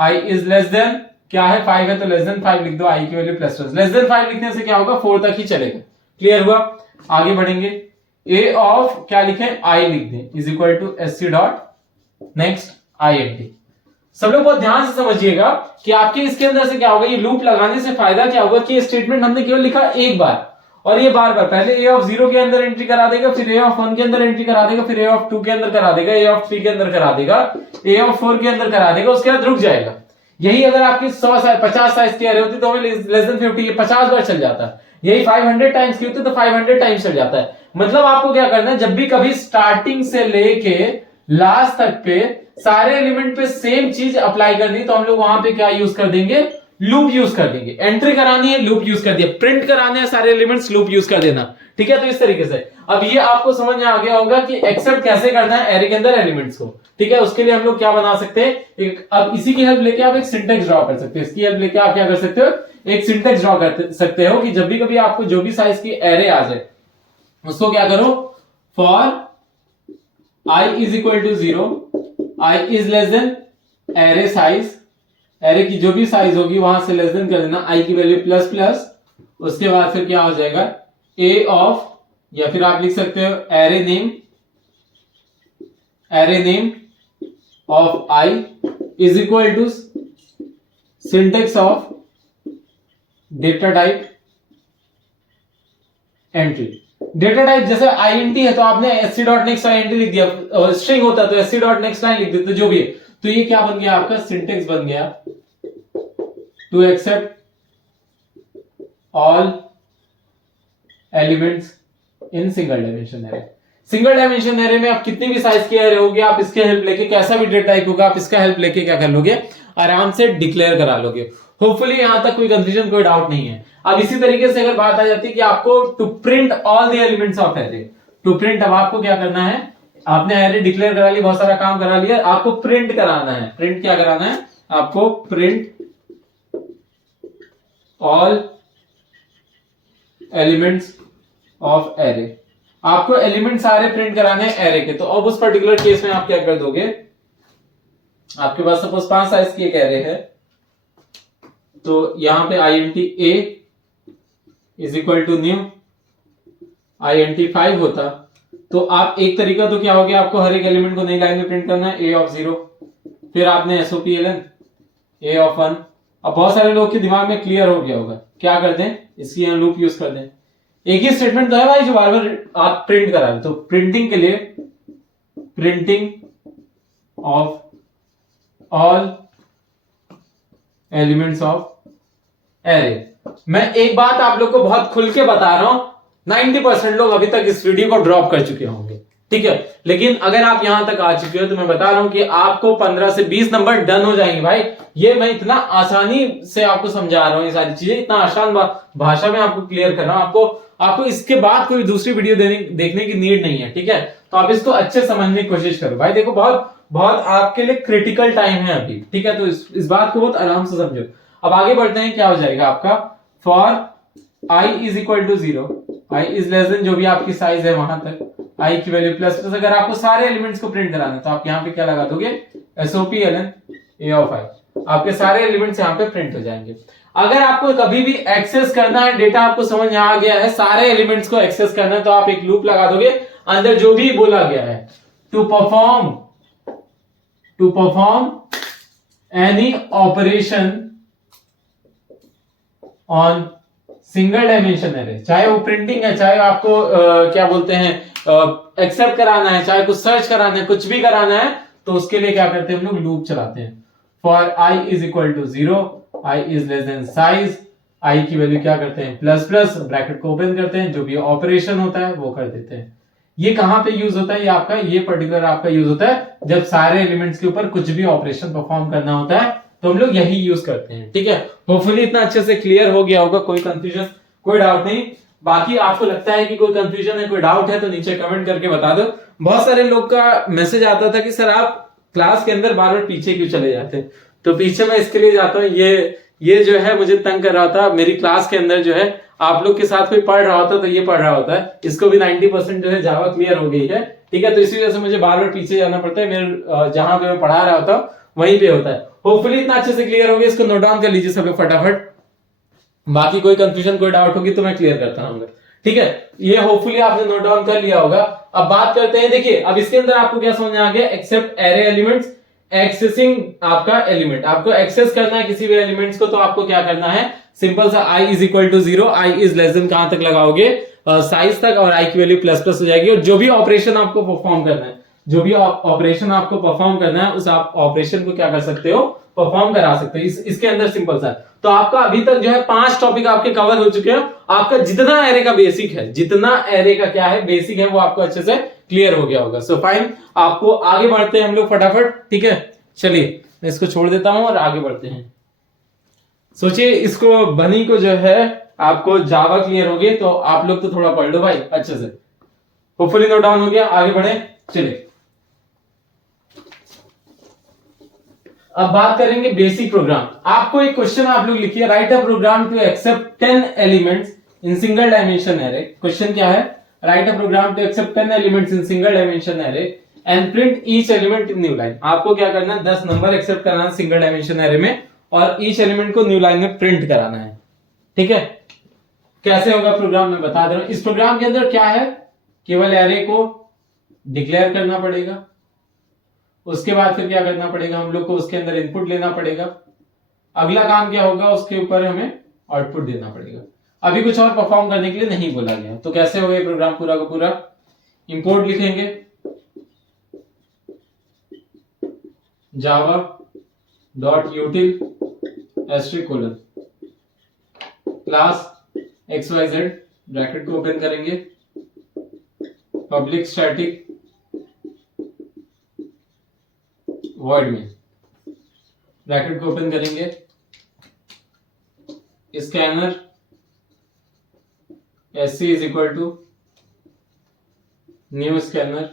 i is less than क्या है 5 है, तो लेस देन 5 लिख दो, i की वैल्यू प्लस लेस देन 5 लिखने से क्या होगा, 4 तक ही चलेगा। क्लियर हुआ, आगे बढ़ेंगे। a ऑफ क्या लिखे, i लिख दें, is equal to sc dot next int। सब लोग बहुत ध्यान से समझिएगा कि आपके इसके अंदर से क्या होगा, ये लूप लगाने से फायदा क्या होगा कि ये स्टेटमेंट हमने केवल लिखा एक बार, और ये बार बार पहले a ऑफ 0 के अंदर एंट्री करा देगा, फिर a ऑफ 1 के अंदर एंट्री करा देगा, फिर a ऑफ 2 के अंदर करा देगा, a ऑफ 3 के अंदर करा देगा, a ऑफ 4 के अंदर करा देगा, उसके बाद रुक जाएगा। यही अगर आपकी 100 साइज 50 साइज की एरे होती तो हमें लेस देन 50 ये 50 बार चल जाता है। यही 500 टाइम्स की होती तो 500 टाइम्स चल जाता है। मतलब आपको क्या करना है, जब भी कभी स्टार्टिंग से लेके लास्ट तक पे सारे एलिमेंट पे सेम चीज अप्लाई करनी, तो हम लोग वहां पे क्या यूज कर देंगे, लूप यूज कर देंगे। एंट्री करानी है, लूप यूज कर दिया, प्रिंट कराने हैं सारे एलिमेंट्स, लूप यूज कर देना। ठीक है, तो इस तरीके से अब ये आपको समझ में आ गया होगा कि एक्सेप्ट कैसे करना है एरे के अंदर एलिमेंट्स को। ठीक है, उसके लिए हम लोग क्या बना सकते हैं, एक अब इसी की हेल्प लेके आप एक सिंटेक्स ड्रॉ कर सकते हो। इसकी हेल्प लेके आप क्या कर सकते हो, एक सिंटेक्स ड्रॉ कर सकते हो कि जब भी कभी आपको जो भी साइज की एरे आ जाए उसको क्या करो, for i is equal to 0, i is less than array size, array की जो भी साइज होगी वहां से लेस देन कर देना, i की वैल्यू प्लस प्लस, उसके बाद फिर क्या हो जाएगा, a ऑफ, या फिर आप लिख सकते हो array name of i is equal to syntax of data type entry. Data type जैसे int है तो आपने sc डॉट नेक्स्ट int लिख दिया, स्ट्रिंग होता तो sc डॉट नेक्स्ट लाइन लिख देते, जो भी है। तो ये क्या बन गया, आपका सिंटेक्स बन गया, to accept all elements in single dimension array. Single dimension array में आप कितनी भी साइज की एरे होगी, आप इसके हेल्प लेके, कैसा भी डेटा टाइप होगा आप इसका हेल्प लेके क्या कर लोगे, आराम से डिक्लेयर करा लोगे। होपफुली यहां तक कोई कंफ्यूजन, कोई डाउट नहीं है। अब इसी तरीके से अगर बात आ जाती है कि आपको to print all the elements of array, to print, अब आपको क्या करना है, आपने एरे डिक्लेयर करा लिया, बहुत सारा काम करा लिया, आपको प्रिंट कराना है। प्रिंट क्या कराना है, आपको print all elements of array, आपको एलिमेंट सारे प्रिंट कराने हैं एरे के। तो अब उस पर्टिकुलर केस में आप क्या कर दोगे, आपके पास सपोज 5 साइज की एक एरे है, तो यहां पे int a is equal to new int 5 होता, तो आप एक तरीका तो क्या हो गया, आपको हर एक एलिमेंट को नई लाइन में प्रिंट करना है, a ऑफ 0, फिर आपने SOPLN a ऑफ 1। अब बहुत सारे लोग के दिमाग में क्लियर हो गया होगा, क्या करते हैं, इसकी यहाँ लूप यूज कर दें। एक ही स्टेटमेंट तो है भाई जो बार बार आप प्रिंट करा रहे, तो प्रिंटिंग के लिए printing of all elements of array. मैं एक बात आप लोग को बहुत खुल के बता रहा हूं, 90% लोग अभी तक इस वीडियो को ड्रॉप कर चुके होंगे, ठीक है, लेकिन अगर आप यहां तक आ चुके हो तो मैं बता रहा हूं कि आपको 15 से 20 नंबर डन हो जाएंगे भाई। ये मैं इतना आसानी से आपको समझा रहा हूं, ये सारी चीजें इतना आसान भाषा में आपको क्लियर कर रहा हूं, आपको इसके बाद कोई दूसरी वीडियो देखने की नीड नहीं है, ठीक है। तो आप इसको अच्छे समझने की कोशिश करो भाई। देखो बहुत बहुत आपके लिए क्रिटिकल टाइम है अभी, ठीक है, तो इस बात को बहुत आराम से समझो। अब आगे बढ़ते हैं, क्या हो जाएगा आपका, for i is equal to 0, i is less than जो भी आपकी साइज है वहां तक, i की वैल्यू प्लस प्लस, अगर आपको सारे एलिमेंट्स को प्रिंट कराना है तो आप यहाँ पे क्या लगा दोगे, SOPLN a ऑफ i, आपके सारे एलिमेंट्स यहाँ पे प्रिंट हो जाएंगे। अगर आपको कभी भी एक्सेस करना है, डेटा आपको समझ में आ गया है, सारे एलिमेंट्स को एक्सेस करना है, तो आप एक लूप लगा दोगे, अंदर जो भी बोला गया है, to perform any operation on single dimension array, चाहे वो प्रिंटिंग है, चाहे आपको क्या बोलते हैं एक्सेप्ट कराना है, चाहे कुछ सर्च कराना है, कुछ भी कराना है, तो उसके लिए क्या करते हैं हम लोग, लूप चलाते हैं। For i is equal to 0, i is less than size, i की वैल्यू क्या करते हैं, प्लस प्लस, ब्रैकेट को ओपन करते हैं, जो भी ऑपरेशन होता है वो कर देते हैं। ये कहां पे यूज होता है, ये आपका ये पर्टिकुलर आपका यूज होता है जब सारे एलिमेंट्स के ऊपर कुछ भी ऑपरेशन परफॉर्म करना होता है, तो हम लोग यही यूज करते हैं, ठीक है। होपफुली इतना अच्छे से क्लियर हो गया होगा, कोई कंफ्यूजन, कोई डाउट नहीं। बाकी आपको लगता है कि कोई कंफ्यूजन है, कोई डाउट है, तो नीचे कमेंट करके बता दो। बहुत सारे लोग का मैसेज आता था कि सर आप क्लास के अंदर बार बार पीछे क्यों चले जाते हैं, तो पीछे मैं इसके लिए जाता हूँ, ये जो है मुझे तंग कर रहा था। मेरी क्लास के अंदर जो है आप लोग के साथ कोई पढ़ रहा होता तो ये पढ़ रहा होता है, इसको भी 90% जो है जावा क्लियर हो गई है, ठीक है, तो इसी वजह से मुझे बार बार पीछे जाना पड़ता है, मेरे जहां पे मैं पढ़ा रहा होता हूँ वहीं पे होता है। होपफुली इतना अच्छे से क्लियर हो गया, इसको नोट डाउन कर लीजिए सब लोग फटाफट। बाकी कोई कंफ्यूजन, कोई डाउट होगी तो मैं क्लियर करता रहूंगा, ठीक है। ये होपफुली आपने नोट डाउन कर लिया होगा। अब बात करते हैं, देखिए अब इसके अंदर आपको क्या समझ आ गया, एक्सेप्ट एरे एलिमेंट्स, एक्सेसिंग आपका एलिमेंट, आपको एक्सेस करना है किसी भी एलिमेंट्स को, तो आपको क्या करना है, सिंपल सा i is equal to 0, i is less than कहां तक लगाओगे, साइज तक, और i की वैल्यू प्लस प्लस हो जाएगी, और जो भी ऑपरेशन आपको परफॉर्म करना है, जो भी ऑपरेशन आपको परफॉर्म करना है, उस आप ऑपरेशन को क्या कर सकते हो, परफॉर्म करा सकते हो। इसके अंदर सिंपल सा, तो आपका अभी तक जो है 5 टॉपिक आपके कवर हो चुके हैं। आपका जितना एरे का बेसिक है, जितना एरे का क्या है बेसिक है, वो आपको अच्छे से क्लियर हो गया होगा। सो फाइन, आपको आगे बढ़ते हैं हम लोग फटाफट, ठीक है। चलिए मैं इसको छोड़ देता हूं और आगे बढ़ते हैं। सोचिए इसको बनी को जो है आपको जावा क्लियर हो गई, तो आप लोग तो थोड़ा पढ़ लो भाई अच्छे से, होपफुली नोट डाउन हो गया। आगे बढ़े, चलिए अब बात करेंगे बेसिक प्रोग्राम। आपको एक क्वेश्चन आप लोग लिखिए, write a program to accept 10 elements in single dimension array. Question क्या है, write a program to accept 10 elements in single dimension array and print each element in new line. आपको क्या करना है, 10 नंबर एक्सेप्ट कराना है सिंगल डायमेंशन एरे में, और ईच एलिमेंट को न्यू लाइन में प्रिंट कराना है, ठीक है। कैसे होगा प्रोग्राम मैं बता दे रहा हूं। इस प्रोग्राम के अंदर क्या है, केवल एरे को डिक्लेयर करना पड़ेगा, उसके बाद फिर क्या करना पड़ेगा, हम लोग को उसके अंदर इनपुट लेना पड़ेगा, अगला काम क्या होगा, उसके ऊपर हमें आउटपुट देना पड़ेगा। अभी कुछ और परफॉर्म करने के लिए नहीं बोला गया। तो कैसे होगा ये प्रोग्राम पूरा का पूरा, इंपोर्ट लिखेंगे java dot util *: class xyz, bracket को ओपन करेंगे, public static void main, bracket को ओपन करेंगे, scanner sc is equal to new scanner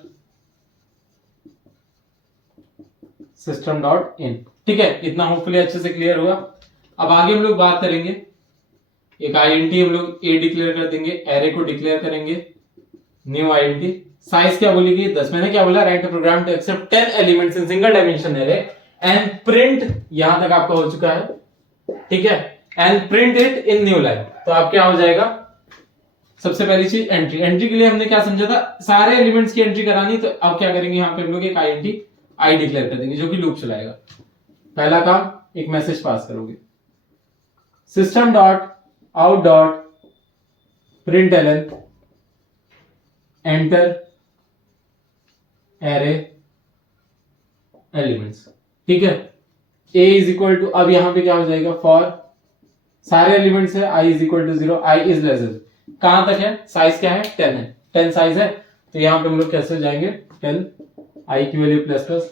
system dot in, ठीक है। इतना होपफुली अच्छे से क्लियर हुआ। अब आगे हम लोग बात करेंगे, एक आईएनटी हम लोग ए डिक्लेयर कर देंगे, एरे को डिक्लेयर करेंगे, न्यू आईएनटी, साइज क्या बोलेगी 10, मैंने क्या बोला, write a program to accept 10 elements in single dimension array and print, यहां तक आपका हो चुका है, ठीक है, and print it in new line. तो आप क्या हो जाएगा, सबसे पहली चीज एंट्री। एंट्री के लिए हमने क्या समझा था, सारे एलिमेंट्स की एंट्री करानी। तो अब क्या करेंगे, यहाँ पे हम लोग एक आई डिक्लेयर कर देंगे जो कि लूप चलाएगा। पहला काम, एक मैसेज पास करोगे, system dot out dot println enter array elements. ठीक है, a इज इक्वल टू, अब यहां पे क्या हो जाएगा, फॉर सारे एलिमेंट्स है i is equal to 0, i is less than, कहां तक है, साइज क्या है 10 है, 10 साइज है। तो यहां पे हम लोग कैसे जाएंगे, 10 i की वैल्यू प्लस प्लस,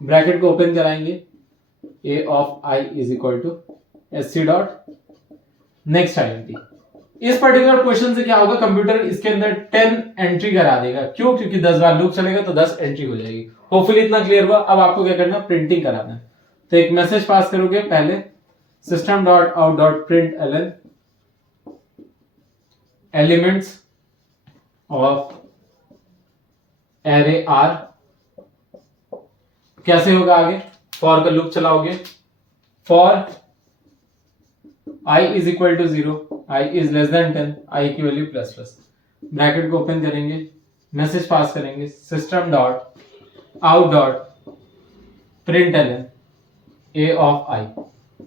ब्रैकेट को ओपन कराएंगे, a of i is equal to sc dot next INT. इस पर्टिकुलर क्वेश्चन से क्या होगा, कंप्यूटर इसके अंदर 10 एंट्री करा देगा। क्यों, क्योंकि 10 बार लूप चलेगा तो 10 एंट्री हो जाएगी। होपफुली इतना क्लियर हुआ। अब आपको क्या करना है, प्रिंटिंग कराना है। तो एक मैसेज पास करोगे, पहले system dot out dot print LN elements of array are. कैसे होगा आगे, फॉर का लूप चलाओगे, for i is equal to 0, i is less than 10, i की वैल्यू प्लस प्लस, ब्रैकेट को ओपन करेंगे, मैसेज पास करेंगे, system dot out dot print LN a of i।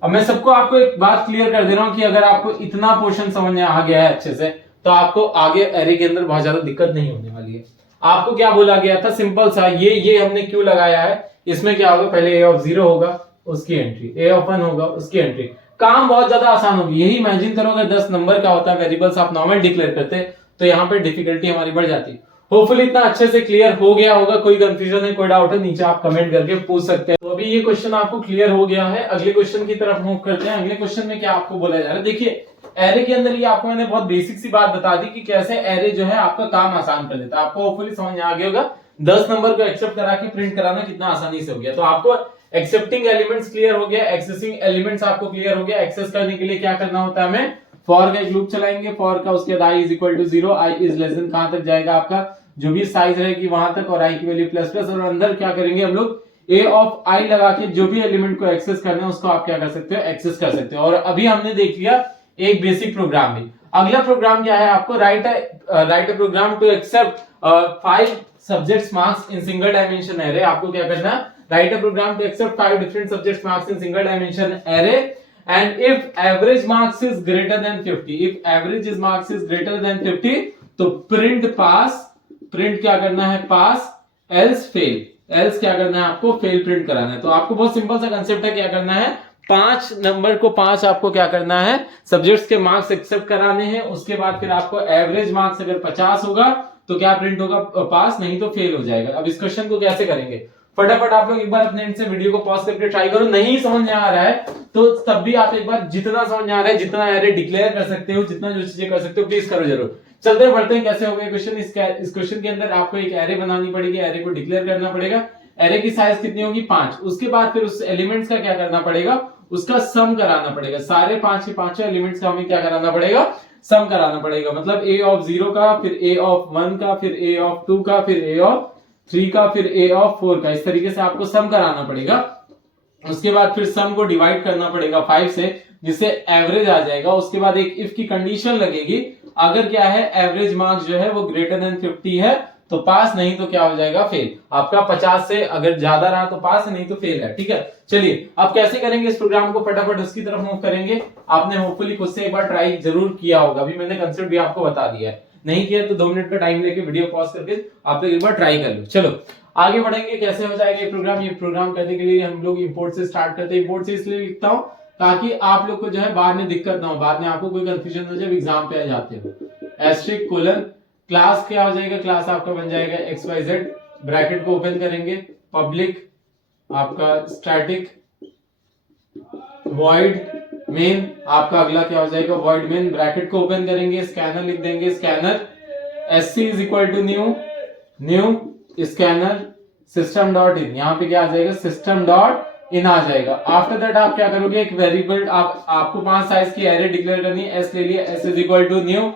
अब मैं सबको आपको एक बात क्लियर कर दे रहा हूं कि अगर आपको इतना पोर्शन समझ में आ गया है अच्छे से, तो आपको आगे एरे के अंदर बहुत ज्यादा दिक्कत नहीं होने वाली है। आपको क्या बोला गया था, सिंपल सा, ये हमने क्यों लगाया है, इसमें क्या होगा, पहले a ऑफ 0 होगा उसकी एंट्री, a ऑफ 1 होगा उसकी एंट्री। काम बहुत ज्यादा आसान होगी। यही इमेजिन करोगे 10 नंबर का होता है, वेरिएबल्स आप नॉर्मल डिक्लेयर करते, तो यहाँ पे डिफिकल्टी हमारी बढ़ जाती। होपफुली इतना अच्छे से क्लियर हो गया होगा। कोई कंफ्यूजन है, कोई डाउट है, नीचे आप कमेंट करके पूछ सकते हैं। तो अभी ये क्वेश्चन आपको क्लियर हो गया है। अगले क्वेश्चन की तरफ मूव करते हैं। अगले क्वेश्चन में क्या आपको बोला जा रहा है, देखिए एरे के अंदर ये आपको मैंने बहुत बेसिक सी बात बता दी कि कैसे एरे जो है आपका काम आसान कर देता है। आपको होपफुली समझ में आ गया होगा 10 नंबर को एक्सेप्ट करा के प्रिंट कराना कितना आसानी से हो गया। तो आपको एक्सेप्टिंग एलिमेंट्स क्लियर हो गया, एक्सेसिंग एलिमेंट्स आपको क्लियर हो गया। एक्सेस करने के लिए क्या करना होता है, हमें फॉर का एक लूप चलाएंगे, फॉर का उसके बाद i is equal to 0, i is less than, कहां तक जाएगा आपका जो भी साइज रहेगी वहां तक, और i की वैल्यू प्लस प्लस, और अंदर क्या करेंगे हम लोग a ऑफ i लगा के जो भी एलिमेंट को एक्सेस करना है उसको आप क्या कर सकते हो, एक्सेस कर सकते हो। और अभी हमने देख लिया एक बेसिक प्रोग्राम भी। अगला प्रोग्राम क्या है, आपको write a program to accept 5 subjects marks in single dimension array. आपको क्या करना है, write a program to accept 5 different subjects marks in single dimension array, and if average marks is greater than 50, if average is marks is greater than 50, तो print pass, print क्या करना है, pass, else fail, else क्या करना है, आपको fail print कराना है। तो आपको बहुत सिंपल सा कंसेप्ट है, क्या करना है, 5 नंबर को 5 आपको क्या करना है, सब्जेक्ट्स के मार्क्स एक्सेप्ट कराने हैं। उसके बाद फिर आपको एवरेज मार्क्स अगर 50 होगा तो क्या प्रिंट होगा, पास, नहीं तो फेल हो जाएगा। अब इस क्वेश्चन को कैसे करेंगे, फटाफट आप लोग एक बार अपने एंड से वीडियो को पॉज करके ट्राई करो। नहीं समझ में आ रहा है तो तब भी आप एक बार जितना समझ में आ रहा है, जितना एरे डिक्लेयर कर सकते हो, जितना जो चीजें कर सकते हो, प्लीज करो जरूर। चलते बढ़ते हैं, कैसे हो गया क्वेश्चन। इस क्वेश्चन के अंदर आपको एक एरे बनानी पड़ेगी, एरे को डिक्लेयर करना पड़ेगा। एरे की साइज कितनी होगी, 5। उसके बाद फिर उस एलिमेंट्स का क्या करना पड़ेगा, उसका सम कराना पड़ेगा। सारे 5 के 5 एलिमेंट्स का हमें क्या कराना पड़ेगा, सम कराना पड़ेगा। मतलब a ऑफ 0 का, फिर a ऑफ 1 का, फिर a ऑफ 2 का, फिर a ऑफ 3 का, फिर a ऑफ 4 का। इस तरीके से आपको सम कराना पड़ेगा। उसके बाद फिर सम को डिवाइड करना पड़ेगा 5 से, जिससे एवरेज आ जाएगा। उसके बाद एक इफ की कंडीशन लगेगी, अगर क्या है, एवरेज मार्क्स जो है वो ग्रेटर देन 50 है तो पास, नहीं तो क्या हो जाएगा, फेल। आपका 50 से अगर ज्यादा रहा तो पास है, नहीं तो फेल है। ठीक है, चलिए अब कैसे करेंगे इस प्रोग्राम को, फटाफट उसकी तरफ मूव करेंगे। आपने होपफुली खुद से एक बार ट्राई जरूर किया होगा। अभी मैंने कंसेप्ट भी आपको बता दिया है, नहीं किया तो 2 मिनट का टाइम लेके वीडियो पॉज करके आप लोग एक बार ट्राई कर लो। चलो आगे बढ़ेंगे, कैसे हो जाएगा ये प्रोग्राम। ये प्रोग्राम करने के लिए हम लोग इंपोर्ट से स्टार्ट करते हैं। इंपोर्ट से इसलिए लिखता हूं ताकि आप लोग को जो है बाद में दिक्कत ना हो, बाद में आपको कोई कंफ्यूजन हो जब एग्जाम पे आ जाते हो। एस्ट्रिक कोलन, क्लास क्या हो जाएगा, क्लास आपका बन जाएगा XYZ, ब्रैकेट को ओपन करेंगे, पब्लिक आपका स्टैटिक वॉइड मेन, आपका अगला क्या हो जाएगा, वॉइड मेन, ब्रैकेट को ओपन करेंगे, स्कैनर लिख देंगे, scanner SC is equal to new scanner system dot in. यहाँ पे क्या आ जाएगा, सिस्टम डॉट इन आ जाएगा। आफ्टर दैट आप क्या करोगे, एक वेरिएबल आपको 5 साइज की एरे डिक्लेयर करनी है। S ले लिया, S is equal to new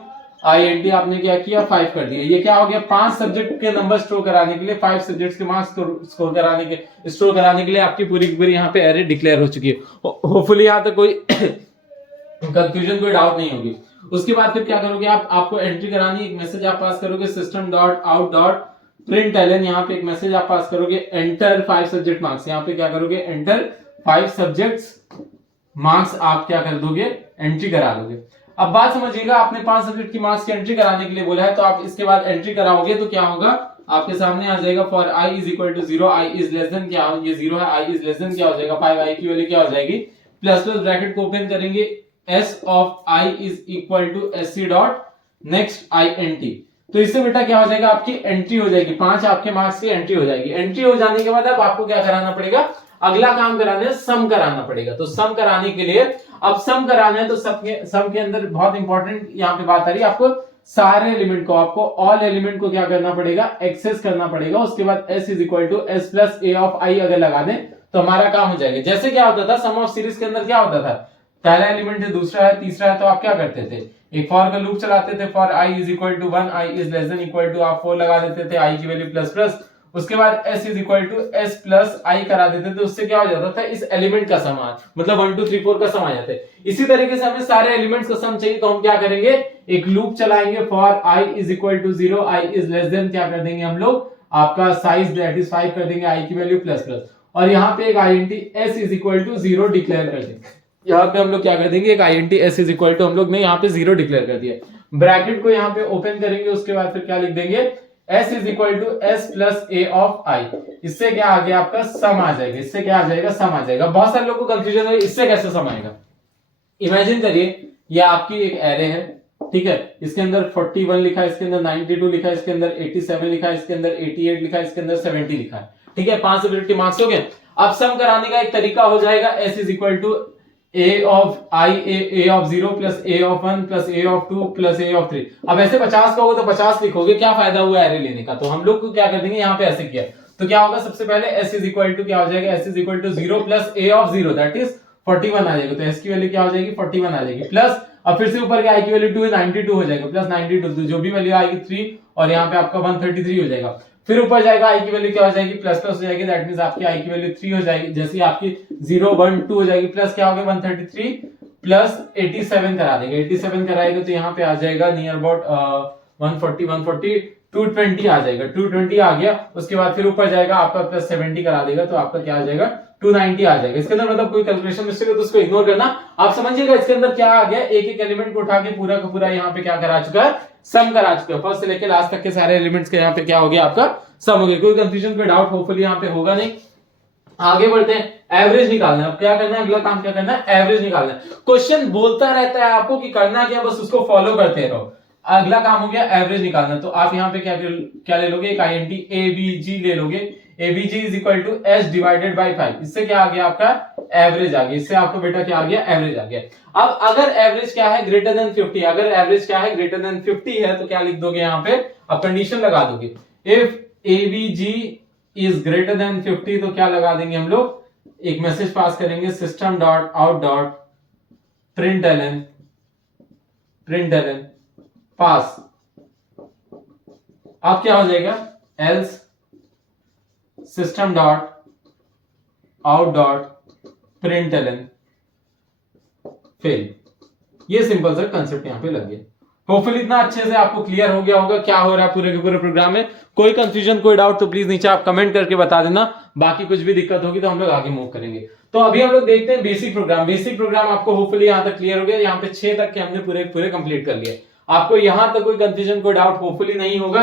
INT, आपने क्या किया, 5 कर दिया। ये क्या हो गया, 5 सब्जेक्ट के नंबर स्टोर कराने के लिए, 5 सब्जेक्ट्स के मार्क्स स्टोर कराने के लिए आपकी पूरी की पूरी यहाँ पे एरे डिक्लेयर हो चुकी है। होपफुली यहाँ तक कोई कंफ्यूजन, कोई डाउट नहीं होगी। उसके बाद फिर क्या करोगे आप, आपको एंट्री करानी, एक मैसेज आप पास करोगे system dot out dot print LN, यहाँ पे एक मैसेज आप पास करोगे एंटर 5 सब्जेक्ट मार्क्स, यहाँ पे क्या करोगे एंटर 5 सब्जेक्ट्स मार्क्स आप क्या कर दोगे, एंट्री करा दोगे। अब बात समझिएगा, आपने 5 सब्जेक्ट की मार्क्स की एंट्री कराने के लिए बोला है, तो आप इसके बाद एंट्री कराओगे तो क्या होगा, आपके सामने आ जाएगा for i is equal to 0, i is less than क्या, ये 0 है, i इज लेस देन क्या हो जाएगा 5, i की वैल्यू क्या हो जाएगी, प्लस प्लस ब्रैकेट को ओपन करेंगे, s of i is equal to sc dot next int। तो इससे बेटा क्या हो जाएगा, आपकी एंट्री हो जाएगी, 5 आपके मार्क्स की एंट्री हो जाएगी। एंट्री हो जाने के बाद अब आपको क्या कराना पड़ेगा, अगला काम कराना है, सम कराना पड़ेगा। तो सम कराने के लिए, अब सम कराना है तो सम के अंदर बहुत इंपॉर्टेंट यहाँ पे बात आ रही है, आपको सारे एलिमेंट को, आपको ऑल एलिमेंट को क्या करना पड़ेगा, एक्सेस करना पड़ेगा। उसके बाद s is equal to S plus A of I अगर लगा दें तो हमारा काम हो जाएगा। जैसे क्या होता था सम ऑफ सीरीज के अंदर, क्या होता था, पहला एलिमेंट है, दूसरा है, तीसरा है, तो आप क्या करते थे, एक फॉर का लूप चलाते थे, for i is equal to 1, i is less than equal to, आप 4 लगा देते थे, i की वैल्यू प्लस प्लस, उसके बाद s is equal to s plus i करा देते थे, उससे क्या हो जाता था, इस एलिमेंट का सम, मतलब 1 2 3 4 का सम आ जाता है। इसी तरीके से हमें सारे एलिमेंट्स का सम चाहिए, तो हम क्या करेंगे, एक लूप चलाएंगे, for i is equal to 0, i is less than क्या कर देंगे हम लोग, आपका साइज दैट इज 5 कर देंगे, i की वैल्यू प्लस प्लस, और यहाँ पे एक int s is equal to 0 declare कर देंगे। यहाँ पे हम लोग क्या कर देंगे, एक int s is equal to, हम लोग ने यहाँ पे 0 डिक्लेयर कर दिया, ब्रैकेट को यहाँ पे ओपन करेंगे, उसके बाद फिर क्या लिख देंगे, s is equal to S plus A of i. इससे क्या आ गया, आपका सम आ जाएगा, इससे क्या आ जाएगा, सम आ जाएगा। बहुत सारे लोगों को कंफ्यूजन है इससे कैसे सम आएगा। इमेजिन करिए ये आपकी एक एरे है, ठीक है, इसके अंदर 41 लिखा है, इसके अंदर 92 लिखा है, इसके अंदर 87 लिखा है, इसके अंदर 88 लिखा है, इसके अंदर 70 लिखा है, ठीक है, 5 सब्जेक्ट के मार्क्स हो गए। अब सम कराने का एक तरीका हो जाएगा, s is equal to a of I a of 0 plus a of 1 plus a of 2 plus a of 3। अब ऐसे 50 का होगा तो 50 लिखोगे, क्या फायदा हुआ एरे लेने का। तो हम लोग को क्या कर देंगे, यहाँ पे ऐसे किया, तो क्या होगा, सबसे पहले s इज इक्वल टू क्या हो जाएगा, s is equal to 0 plus a of 0 that is 41 आ जाएगा, तो s की वैल्यू क्या हो जाएगी 41 आ जाएगी, प्लस अब फिर से ऊपर के i की वैल्यू 2 है, 92 हो जाएगा, प्लस 92 तो जो भी वैल्यू आएगी 3, और यहाँ पे आपका 133 हो जाएगा। फिर ऊपर जाएगा i की वैल्यू क्या हो जाएगी, प्लस प्लस हो जाएगी, दैट मींस आपकी i की वैल्यू 3 हो जाएगी, जैसे आपकी 0 1 2 हो जाएगी, प्लस क्या हो गया 133 प्लस 87 करा देंगे, 87 कराएगा तो यहाँ पे आ जाएगा नियर अबाउट 140 220 आ जाएगा, 220 आ गया। उसके बाद फिर ऊपर जाएगा आपका प्लस 70 करा देगा, तो आपका क्या आ जाएगा 290 आ जाएगा। इसके अंदर मतलब कोई कैलकुलेशन मिस्टेक है तो उसको इग्नोर करना। आप समझिएगा इसके अंदर क्या आ गया, एक एक एलिमेंट को उठा के पूरा का पूरा यहाँ पे क्या करा चुका है, सम करा चुका है। फर्स्ट से लेकर लास्ट तक के सारे एलिमेंट्स के यहाँ पे क्या हो गया, आपका सम हो गया। कोई कंफ्यूजन कोई डाउट होपफुली यहाँ पे होगा नहीं। आगे बढ़ते हैं, एवरेज निकालना है। अब क्या करना है, अगला काम क्या करना है, एवरेज निकालना है। क्वेश्चन बोलता रहता है आपको कि करना क्या, बस उसको फॉलो करते रहो। अगला काम हो गया एवरेज निकालना, तो आप यहाँ पे क्या ले लोगे, एक आईएनटी एबीजी ले लोगे। ABG is equal to S divided by 5। इससे क्या आ गया, आपका एवरेज आ गया। इससे आपको बेटा क्या आ गया, एवरेज आ गया। अब अगर एवरेज क्या है, ग्रेटर देन 50, अगर एवरेज क्या है, ग्रेटर देन 50 है, तो क्या लिख दोगे यहाँ पे, अब कंडीशन लगा दोगे, if ABG is greater then 50, तो क्या लगा देंगे हम लोग, एक मैसेज पास करेंगे, system dot out dot print l n pass. अब क्या हो जाएगा, else system dot out dot print l n fail. ये सिंपल सा कंसेप्ट यहां पे लग गया। होपफुली इतना अच्छे से आपको क्लियर हो गया होगा क्या हो रहा है पूरे के पूरे प्रोग्राम में। कोई कंफ्यूजन कोई डाउट तो प्लीज नीचे आप कमेंट करके बता देना। बाकी कुछ भी दिक्कत होगी तो हम लोग आगे मूव करेंगे। तो अभी हम लोग देखते हैं बेसिक प्रोग्राम। बेसिक प्रोग्राम आपको होपफुली यहां तक क्लियर हो गया। यहाँ पे 6 तक के हमने पूरे कंप्लीट कर लिए। आपको यहां तक कोई कंफ्यूजन कोई डाउट होपफुली नहीं होगा।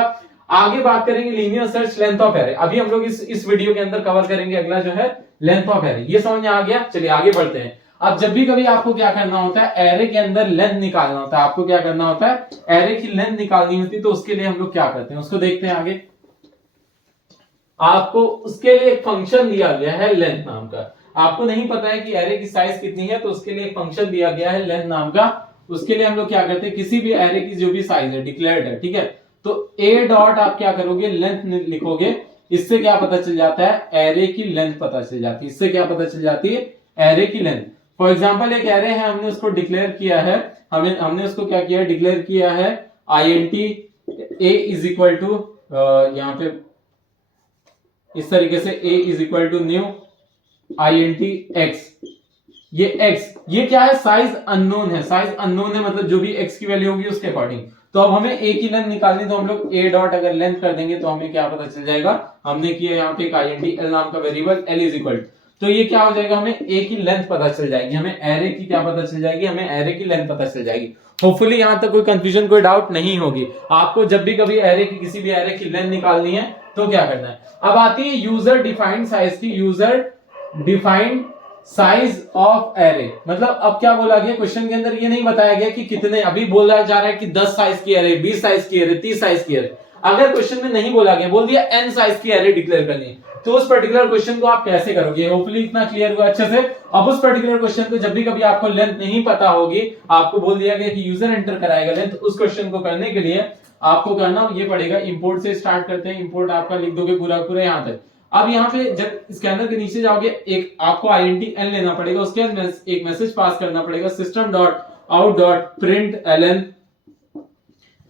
आगे बात करेंगे linear search length of array. अभी हम लोग इस वीडियो के अंदर कवर करेंगे अगला जो है लेंथ ऑफ एरे। ये समझ में आ गया। चलिए आगे बढ़ते हैं। अब जब भी कभी आपको क्या करना होता है, एरे के अंदर लेंथ निकालना होता है। आपको क्या करना होता है, एरे की लेंथ निकालनी होती है। तो उसके लिए हम लोग क्या करते हैं उसको देखते हैं आगे। आपको उसके लिए एक फंक्शन दिया गया है लेंथ नाम का। आपको नहीं पता है कि एरे की साइज कितनी है, तो उसके लिए एक फंक्शन दिया गया है लेंथ नाम का। उसके लिए हम लोग क्या करते हैं, किसी भी एरे की जो भी साइज है डिक्लेयर्ड है, ठीक है, तो ए डॉट आप क्या करोगे, लेंथ लिखोगे। इससे क्या पता चल जाता है, एरे की लेंथ पता चल जाती है। इससे क्या पता चल जाती है, एरे की लेंथ। फॉर एग्जाम्पल एक एरे है, हमने उसको डिक्लेयर किया है, हमने उसको क्या किया, डिक्लेयर किया है int a is equal to, यहाँ पे इस तरीके से a is equal to new int x। ये x, ये क्या है, साइज अननोन है, साइज अननोन है मतलब जो भी x की वैल्यू होगी उसके अकॉर्डिंग। तो अब हमें a की लेंथ निकालनी, तो हम लोग a डॉट अगर लेंथ कर देंगे तो हमें क्या पता चल जाएगा, हमने किया यहाँ पे एक int l नाम का वेरिएबल l इज इक्वल, तो ये क्या हो जाएगा, हमें a की लेंथ पता चल जाएगी, हमें एरे की क्या पता चल जाएगी, हमें एरे की लेंथ पता चल जाएगी। होपफुली यहां तक कोई कंफ्यूजन कोई डाउट नहीं होगी। आपको जब भी कभी एरे की किसी भी एरे की लेंथ निकालनी है तो क्या करना है। अब आती है यूजर डिफाइंड साइज की, user defined size of array, मतलब अब क्या बोला गया क्वेश्चन के अंदर, ये नहीं बताया गया कि कितने, अभी बोला जा रहा है कि 10 साइज की एरे, 20 साइज की एरे, 30 साइज की एरे। अगर क्वेश्चन में नहीं बोला गया, बोल दिया n साइज की एरे डिक्लेयर करनी है, तो उस पर्टिकुलर क्वेश्चन को आप कैसे करोगे। होपफुली इतना क्लियर हुआ अच्छे से। अब उस पर्टिकुलर क्वेश्चन को जब भी कभी आपको लेंथ नहीं पता होगी, आपको बोल दिया गया कि यूजर एंटर कराएगा लेंथ, उस क्वेश्चन को करने के लिए आपको करना ये पड़ेगा, इंपोर्ट से स्टार्ट करते हैं, इंपोर्ट आपका लिख दोगे पूरा पूरा यहां तक। अब यहाँ पे जब स्कैनर के नीचे जाओगे, एक आपको आईएनटी एन लेना पड़ेगा, उसके बाद एक मैसेज पास करना पड़ेगा, system dot out dot print LN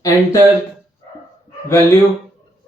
enter value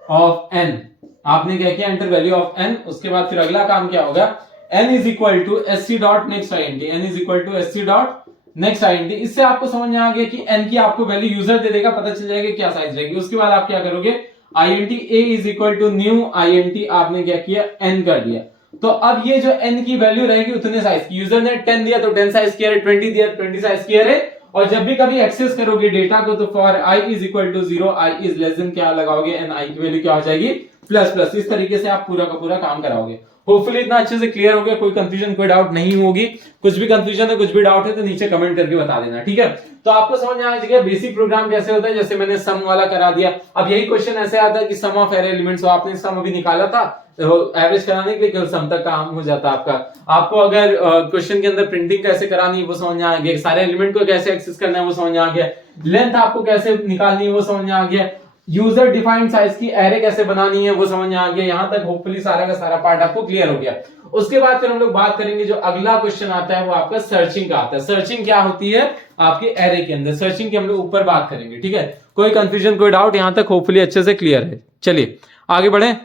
of N. आपने क्या किया, एंटर वैल्यू ऑफ एन। उसके बाद फिर अगला काम क्या होगा, N is equal to S C dot next INT, N is equal to S C dot next INT. इससे आपको समझ में आ गया कि एन की आपको वैल्यू यूजर दे देगा, पता चल जाएगा क्या साइज रहेगी। उसके बाद आप क्या करोगे, INT A is equal to new INT, आपने क्या किया, एन कर दिया। तो अब ये जो एन की वैल्यू रहेगी उतने साइज की, यूजर ने 10 दिया तो 10 साइज की एरे, 20 दिया 20 साइज की एरे। और जब भी कभी एक्सेस करोगे डेटा को, तो for i is equal to 0, i is less than क्या लगाओगे, एन आई की वैल्यू क्या हो जाएगी, प्लस प्लस। इस तरीके से आप पूरा का पूरा काम कराओगे। होपफुली इतना अच्छे से क्लियर हो गया, कोई कंफ्यूजन कोई डाउट नहीं होगी। कुछ भी कंफ्यूजन है, कुछ भी डाउट है तो नीचे कमेंट करके बता देना, ठीक है। तो आपको समझ में आ गया बेसिक प्रोग्राम कैसे होता है, जैसे मैंने सम वाला करा दिया। अब यही क्वेश्चन ऐसे आता है कि सम ऑफ एरे एलिमेंट्स, आपने सम अभी निकाला था, तो एवरेज कराने के लिए केवल सम तक काम हो जाता है आपका। आपको अगर क्वेश्चन के अंदर प्रिंटिंग कैसे करानी है वो समझ में आ गया, सारे एलिमेंट को कैसे एक्सेस करना है वो समझ में आ गया, लेंथ आपको कैसे निकालनी है वो समझ में आ गया, यूजर डिफाइंड साइज की एरे कैसे बनानी है वो समझ में आ गया। यहां तक होपफुली सारा का सारा पार्ट आपको क्लियर हो गया। उसके बाद फिर हम लोग बात करेंगे, जो अगला क्वेश्चन आता है वो आपका सर्चिंग का आता है। सर्चिंग क्या होती है आपके एरे के अंदर, सर्चिंग की हम लोग ऊपर बात करेंगे, ठीक है। कोई कंफ्यूजन कोई डाउट यहां तक होपफुली अच्छे से क्लियर है। चलिए आगे बढ़े।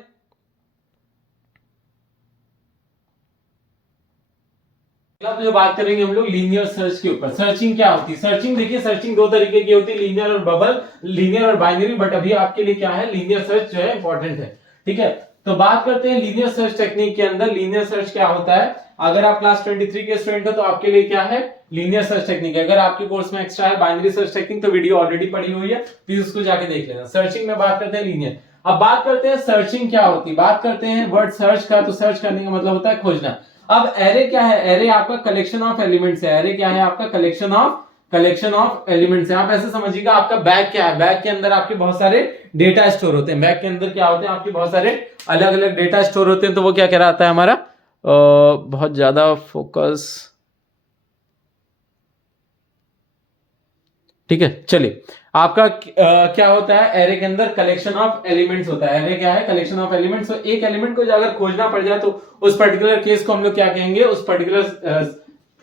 जो बात करेंगे हम लोग लीनियर सर्च के ऊपर। सर्चिंग क्या होती है, सर्चिंग देखिए, सर्चिंग दो तरीके की होती है, लीनियर और बबल, लीनियर और बाइनरी। बट अभी आपके लिए क्या है, लीनियर सर्च जो है इंपॉर्टेंट है, ठीक है। तो बात करते हैं लीनियर सर्च टेक्निक के अंदर। लीनियर सर्च क्या होता है, अगर आप क्लास 23 के स्टूडेंट हो तो आपके लिए क्या है, लीनियर सर्च टेक्निक। अगर आपके कोर्स में एक्स्ट्रा है बाइनरी सर्च टेक्निक, तो वीडियो ऑलरेडी पड़ी हुई है, प्लीज उसको जाके देख लेना। सर्चिंग में बात करते हैं लीनियर। अब बात करते हैं सर्चिंग क्या होती है। बात करते हैं वर्ड सर्च का, तो सर्च करने का मतलब होता है खोजना। अब एरे क्या है, एरे आपका कलेक्शन ऑफ एलिमेंट्स है। एरे क्या है आपका, कलेक्शन ऑफ एलिमेंट्स है। आप ऐसे समझिएगा, आपका बैग क्या है, बैग के अंदर आपके बहुत सारे डेटा स्टोर होते हैं। बैग के अंदर क्या होते हैं, आपके बहुत सारे अलग अलग डेटा स्टोर होते हैं। तो वो क्या कहलाता है हमारा, बहुत ज्यादा फोकस, ठीक है। चलिए आपका क्या होता है, एरे के अंदर कलेक्शन ऑफ एलिमेंट्स होता है। एरे क्या है, कलेक्शन ऑफ एलिमेंट्स। तो एक एलिमेंट को अगर खोजना पड़ जाए तो उस पर्टिकुलर केस को हम लोग क्या कहेंगे, उस पर्टिकुलर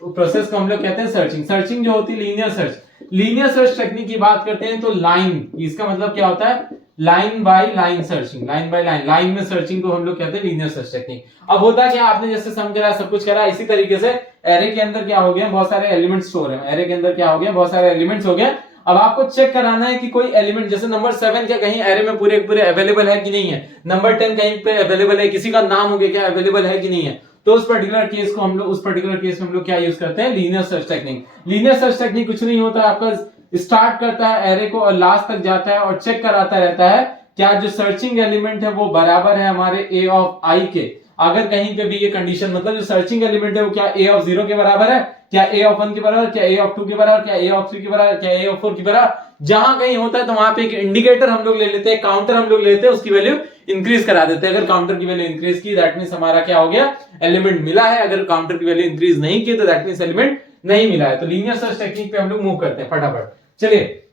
प्रोसेस को हम लोग कहते हैं सर्चिंग। सर्चिंग जो होती है linear search. Linear search technique की बात करते हैं तो लाइन, इसका मतलब क्या होता है, line by line searching, line by line, line में सर्चिंग को हम लोग कहते हैं लीनियर सर्च टेक्निक। अब होता क्या, आपने जैसे सम करा सब कुछ करा, इसी तरीके से एरे के अंदर क्या हो गया, बहुत सारे एलिमेंट्स स्टोर है। एरे के अंदर क्या हो गया, बहुत सारे एलिमेंट्स हो गए। अब आपको चेक कराना है कि कोई एलिमेंट, जैसे नंबर 7 क्या कहीं एरे में पूरे पूरे अवेलेबल है कि नहीं है, नंबर 10 कहीं पे अवेलेबल है, किसी का नाम हो गया क्या अवेलेबल है कि नहीं है। तो उस पर्टिकुलर केस को हम लोग, उस पर्टिकुलर केस में हम लोग क्या यूज करते हैं, linear search technique. Linear search technique कुछ नहीं होता है, आपका स्टार्ट करता है एरे को और लास्ट तक जाता है और चेक कराता रहता है क्या जो सर्चिंग एलिमेंट है वो बराबर है हमारे ए ऑफ आई के। अगर कहीं पे भी ये कंडीशन, मतलब जो सर्चिंग एलिमेंट है वो क्या ए ऑफ 0 के बराबर है, क्या ए ऑफ 1 के बराबर, क्या ए ऑफ 2 के बराबर, क्या ए ऑफ 3 के बराबर, क्या ए ऑफ 4 के बराबर, जहां कहीं होता है तो वहां पे एक इंडिकेटर हम लोग ले लेते हैं, काउंटर हम लोग लेते हैं, उसकी वैल्यू इंक्रीज करा देते हैं। अगर काउंटर की वैल्यू इंक्रीज की दैट मींस हमारा क्या हो गया, एलिमेंट मिला है। अगर काउंटर की वैल्यू इंक्रीज नहीं की तो दैट मींस एलिमेंट नहीं मिला है। तो लीनियर सर्च टेक्निक पे हम लोग मूव करते हैं फटाफट। चलिए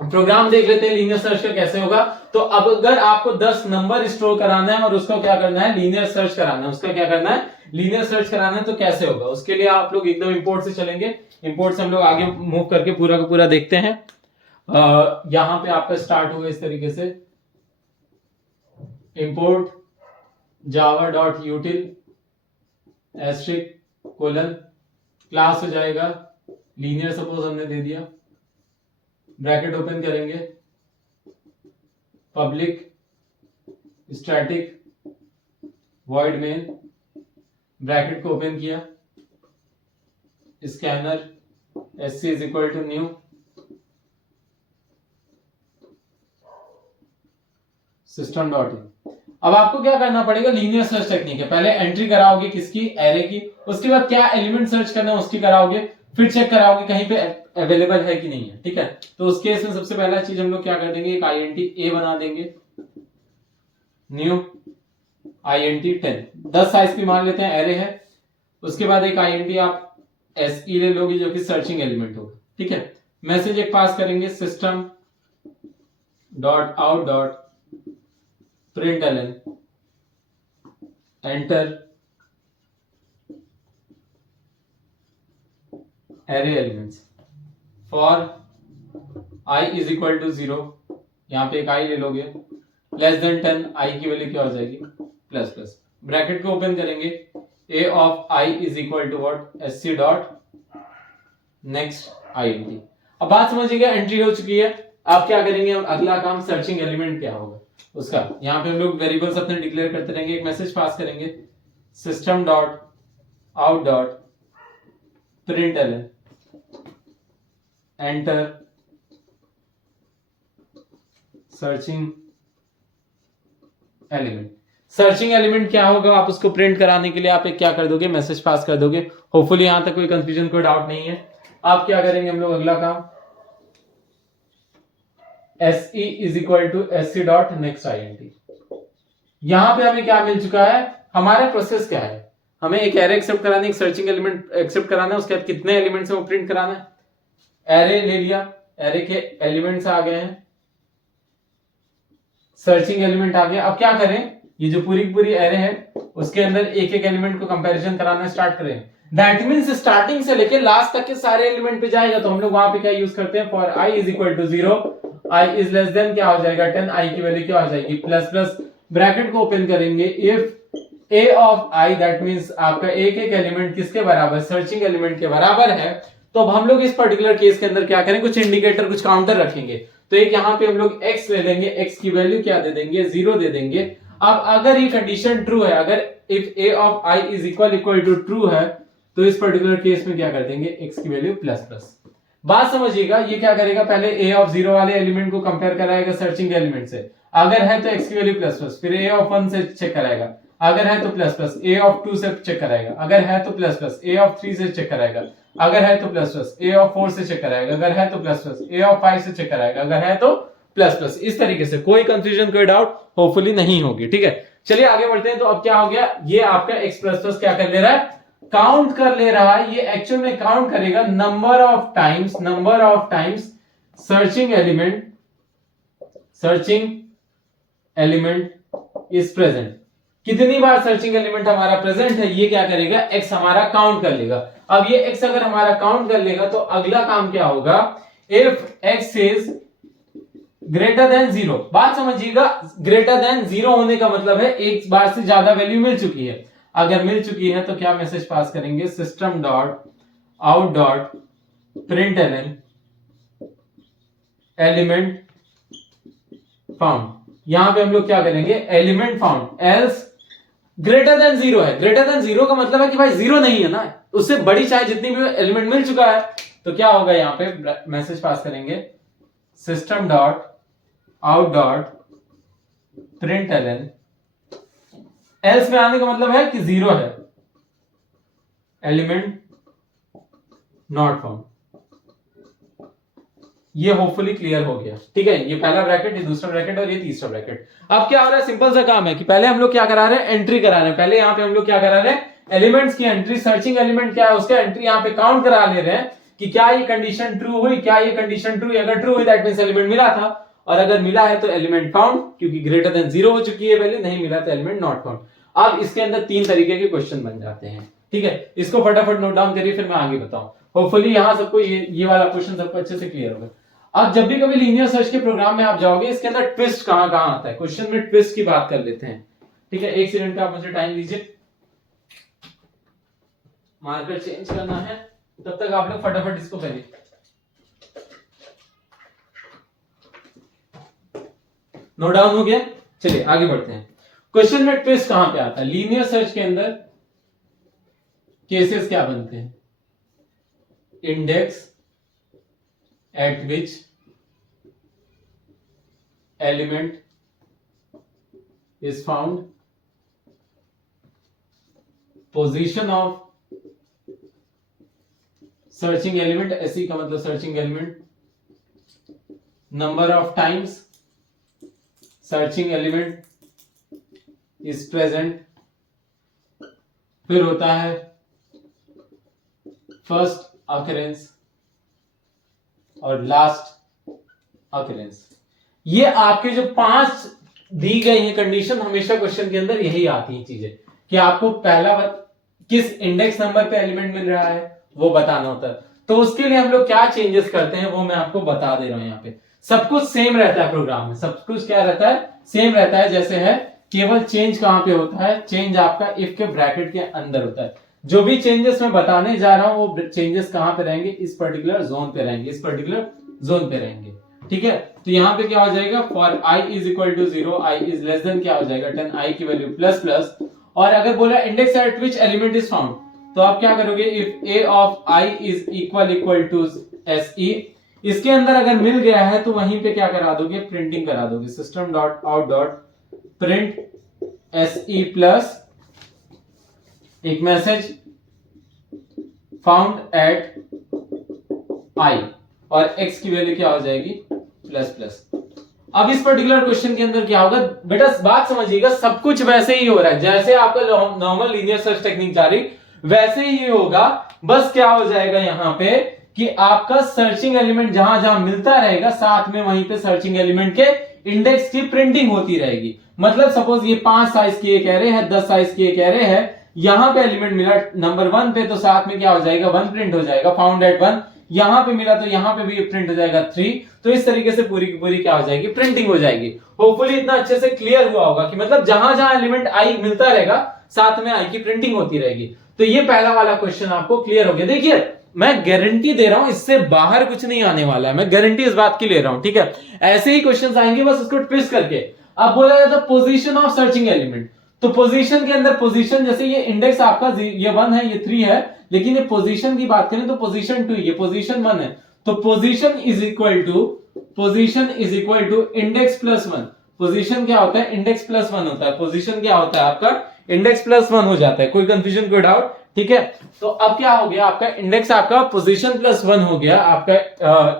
प्रोग्राम देख लेते हैं लीनियर सर्च का कैसे होगा। तो अब अगर आपको 10 नंबर स्टोर कराना है और उसको क्या करना है, लीनियर सर्च कराना है, उसका क्या करना है, लीनियर सर्च कराना है, तो कैसे होगा उसके लिए आप लोग एकदम इंपोर्ट से चलेंगे। इंपोर्ट से हम लोग आगे मूव करके पूरा का पूरा देखते हैं। यहां पे आपका स्टार्ट होगा इस तरीके से, इंपोर्ट java.util *:, क्लास हो जाएगा लीनियर, सपोज हमने दे दिया, ब्रैकेट ओपन करेंगे, public static void main, bracket को ओपन किया, scanner sc is equal to new system dot in. अब आपको क्या करना पड़ेगा, लीनियर सर्च टेक्निक है, पहले एंट्री कराओगे किसकी, एरे की, उसके बाद क्या एलिमेंट सर्च करना है उसकी कराओगे, फिर चेक कराओगे कहीं पे अवेलेबल है कि नहीं है, ठीक है। तो उस केस में सबसे पहला चीज हम लोग क्या कर देंगे, एक INT A बना देंगे, न्यू INT 10 साइज की मान लेते हैं, एरे है। उसके बाद एक INT आप SE ले लोगे जो कि सर्चिंग एलिमेंट होगा, ठीक है। मैसेज एक पास करेंगे, system dot out dot println enter array elements for I is equal to 0, यहां पे एक I ले लोगे, लेस देन 10, I की वैल्यू क्या हो जाएगी, प्लस प्लस, ब्रैकेट को ओपन करेंगे, A of I is equal to what, SC dot next INT। अब बात समझिएगा, एंट्री हो चुकी है, आप क्या करेंगे, अब अगला काम सर्चिंग एलिमेंट क्या होगा उसका, यहां पे हम लोग वेरिएबल्स अपने डिक्लेयर करते रहेंगे, एक मैसेज पास करेंगे, system dot out dot println enter searching element. Searching element क्या होगा, आप उसको प्रिंट कराने के लिए आप एक क्या कर दोगे, मैसेज पास कर दोगे। होपफुली यहां तक कोई कंफ्यूजन, कोई डाउट नहीं है। आप क्या करेंगे, हम लोग अगला काम, SE is equal to SC dot next INT। यहां पे हमें क्या मिल चुका है, हमारा प्रोसेस क्या है, हमें एक एरे एक्सेप्ट कराना है, एक सर्चिंग एलिमेंट एक्सेप्ट कराना है, उसके बाद कितने एलिमेंट्स है वो प्रिंट कराना है। एरे ले लिया, एरे के एलिमेंट्स आ गए हैं, सर्चिंग एलिमेंट आ गया। अब क्या करें, ये जो पूरी एरे है उसके अंदर एक एक एलिमेंट को कंपैरिजन कराना स्टार्ट करें। दैट मींस स्टार्टिंग से लेके लास्ट तक के सारे एलिमेंट पे जाएगा, तो हम लोग वहां पे क्या यूज करते हैं, for I is equal to 0, I is less than क्या हो जाएगा 10, I की वैल्यू क्या हो जाएगी प्लस प्लस, ब्रैकेट को ओपन करेंगे, if A of I that means आपका एक एक एलिमेंट किसके बराबर, सर्चिंग एलिमेंट के बराबर है। तो अब हम लोग इस पर्टिकुलर केस के अंदर क्या करें, कुछ इंडिकेटर, कुछ काउंटर रखेंगे। तो एक यहाँ पे हम लोग x ले लेंगे, x की वैल्यू क्या दे देंगे, 0 दे देंगे। अब अगर ये कंडीशन ट्रू है, अगर if A of I is equal to true है, तो इस पर्टिकुलर केस में क्या कर देंगे, x की वैल्यू प्लस प्लस। बात समझिएगा, ये क्या करेगा, पहले A ऑफ 0 वाले एलिमेंट को कंपेयर कराएगा सर्चिंग एलिमेंट से, अगर है तो x की वैल्यू प्लस प्लस, फिर A ऑफ 1 से चेक कराएगा, अगर है तो प्लस प्लस, A ऑफ 2 से चेक कराएगा, अगर है तो प्लस प्लस, A ऑफ 3 से चेक कराएगा, अगर है तो प्लस प्लस, A ऑफ 4 से चेक कराएगा, अगर है तो प्लस प्लस, A ऑफ 5 से चेक कराएगा, अगर है तो प्लस प्लस। इस तरीके से कोई कंफ्यूजन, कोई डाउट होपफुली नहीं होगी, ठीक है। चलिए आगे बढ़ते हैं। तो अब क्या हो गया, ये आपका x प्लस प्लस क्या कर ले रहा है, काउंट कर ले रहा है। ये एक्चुअल में काउंट करेगा number of times searching element is present. कितनी बार सर्चिंग एलिमेंट हमारा प्रेजेंट है, ये क्या करेगा, x हमारा काउंट कर लेगा। अब ये x अगर हमारा काउंट कर लेगा तो अगला काम क्या होगा, if x is greater then 0। बात समझिएगा, ग्रेटर देन 0 होने का मतलब है एक बार से ज्यादा वैल्यू मिल चुकी है। अगर मिल चुकी है तो क्या मैसेज पास करेंगे, system dot out dot println element found. यहां पे हम लोग क्या करेंगे, element found else greater than 0 है। ग्रेटर देन 0 का मतलब है कि भाई 0 नहीं है ना, उससे बड़ी चाहे जितनी भी एलिमेंट मिल चुका है। तो क्या होगा, यहां पे मैसेज पास करेंगे, system dot out dot println, else में आने का मतलब है कि 0 है, एलिमेंट नॉट फाउंड। ये होपफुली क्लियर हो गया, ठीक है। ये पहला ब्रैकेट, ये दूसरा ब्रैकेट और ये तीसरा ब्रैकेट। अब क्या हो रहा है, सिंपल सा काम है कि पहले हम लोग क्या करा रहे हैं, एंट्री करा रहे हैं। पहले यहां पे हम लोग क्या करा रहे हैं, एलिमेंट्स की एंट्री, सर्चिंग एलिमेंट क्या है उसका एंट्री यहां पे काउंट करा ले रहे हैं कि क्या ये कंडीशन ट्रू हुई, क्या ये कंडीशन ट्रू हुई। अगर ट्रू हुई दैट मींस एलिमेंट मिला था, और अगर मिला है तो एलिमेंट फाउंड, क्योंकि ग्रेटर देन 0 हो चुकी है वैल्यू, नहीं मिला तो एलिमेंट नॉट फाउंड। अब इसके अंदर 3 तरीके के क्वेश्चन बन जाते हैं, ठीक है। इसको फटाफट नोट डाउन करिए, फिर मैं आगे बताऊं। होपफुली यहां सबको ये वाला क्वेश्चन सबको अच्छे से क्लियर होगा। अब जब भी कभी लीनियर सर्च के प्रोग्राम में आप जाओगे, इसके अंदर ट्विस्ट कहां आता है, क्वेश्चन में ट्विस्ट की बात कर लेते हैं, ठीक है। 1 सेकंड का आप मुझे टाइम दीजिए, मार्कर चेंज करना है। तब तक आप लोग फटाफट इसको करिए। नोट डाउन हो गया? चलिए आगे बढ़ते हैं। क्वेश्चन में ट्विस्ट कहां पे आता है? लीनियर सर्च के अंदर केसेस क्या बनते हैं? Index at which element is found, position of searching element, SE का मतलब searching element, number of times searching element is present, फिर होता है फर्स्ट अकरेंस और लास्ट अकरेंस। ये आपके जो 5 दी गई हैं कंडीशन, हमेशा क्वेश्चन के अंदर यही आती हैं चीजें कि आपको पहला किस इंडेक्स नंबर पे एलिमेंट मिल रहा है वो बताना होता है। तो उसके लिए हम लोग क्या चेंजेस करते हैं वो मैं आपको बता दे रहा हूं। यहाँ पे सब कुछ सेम रहता है, प्रोग्राम में सब कुछ क्या रहता है? सेम रहता है जैसे है, केवल चेंज कहां पे होता है? चेंज आपका इफ के ब्रैकेट के अंदर होता है। जो भी चेंजेस मैं बताने जा रहा हूं वो चेंजेस कहां पे रहेंगे? इस पर्टिकुलर जोन पे रहेंगे, इस पर्टिकुलर जोन पे रहेंगे। ठीक है, तो यहां पे क्या हो जाएगा? For i is equal to 0, i is less than क्या हो जाएगा? 10, i की वैल्यू प्लस प्लस। और अगर बोला index at which element is found, तो आप क्या करोगे? If a of i is equal to se, इसके अंदर अगर मिल गया है तो वहीं पे क्या करा दोगे? प्रिंटिंग करा दोगे, system dot out dot print se plus एक मैसेज फाउंड एट i, और x की वैल्यू क्या हो जाएगी? Plus plus. अब इस पर्टिकुलर क्वेश्चन के अंदर क्या होगा बेटा? बात समझिएगा, सब कुछ वैसे ही हो रहा है जैसे आपका नॉर्मल लीनियर सर्च टेक्निक जा रही वैसे ही होगा। बस क्या हो जाएगा यहाँ पे कि आपका सर्चिंग एलिमेंट जहां जहां मिलता रहेगा साथ में वहीं पे सर्चिंग एलिमेंट के इंडेक्स की प्रिंटिंग होती रहेगी। मतलब सपोज ये 5 साइज की एक एरे है, 10 साइज की एक एरे है, यहां पे एलिमेंट मिला नंबर 1 पे तो साथ में क्या हो जाएगा? 1 प्रिंट हो जाएगा, फाउंड एट 1। यहां पे मिला तो यहां पे भी प्रिंट हो जाएगा 3। तो इस तरीके से पूरी की पूरी क्या हो जाएगी? प्रिंटिंग हो जाएगी। होपफुली इतना अच्छे से क्लियर हुआ होगा कि मतलब जहां जहां एलिमेंट आई मिलता रहेगा साथ में आई की प्रिंटिंग होती रहेगी। तो ये पहला वाला क्वेश्चन आपको क्लियर हो गया। देखिए मैं गारंटी दे रहा हूं इससे बाहर कुछ नहीं आने वाला है, मैं गारंटी इस बात की ले रहा हूं। ठीक है, ऐसे ही क्वेश्चंस आएंगे, बस उसको ट्विस्ट करके। अब बोला जाता है पोजीशन ऑफ सर्चिंग एलिमेंट, तो पोजीशन के अंदर पोजीशन, जैसे ये इंडेक्स आपका ये 1 है, ये 3 है, लेकिन ये पोजीशन की बात करें तो पोजीशन 2, ये पोजीशन 1 है, तो position is equal to index plus 1। Position क्या होता है? इंडेक्स प्लस 1 होता है। पोजीशन क्या होता है आपका? इंडेक्स प्लस 1 हो जाता है। कोई कंफ्यूजन, कोई डाउट? ठीक है, तो अब क्या हो गया? आपका इंडेक्स आपका पोजीशन प्लस 1 हो गया, आपका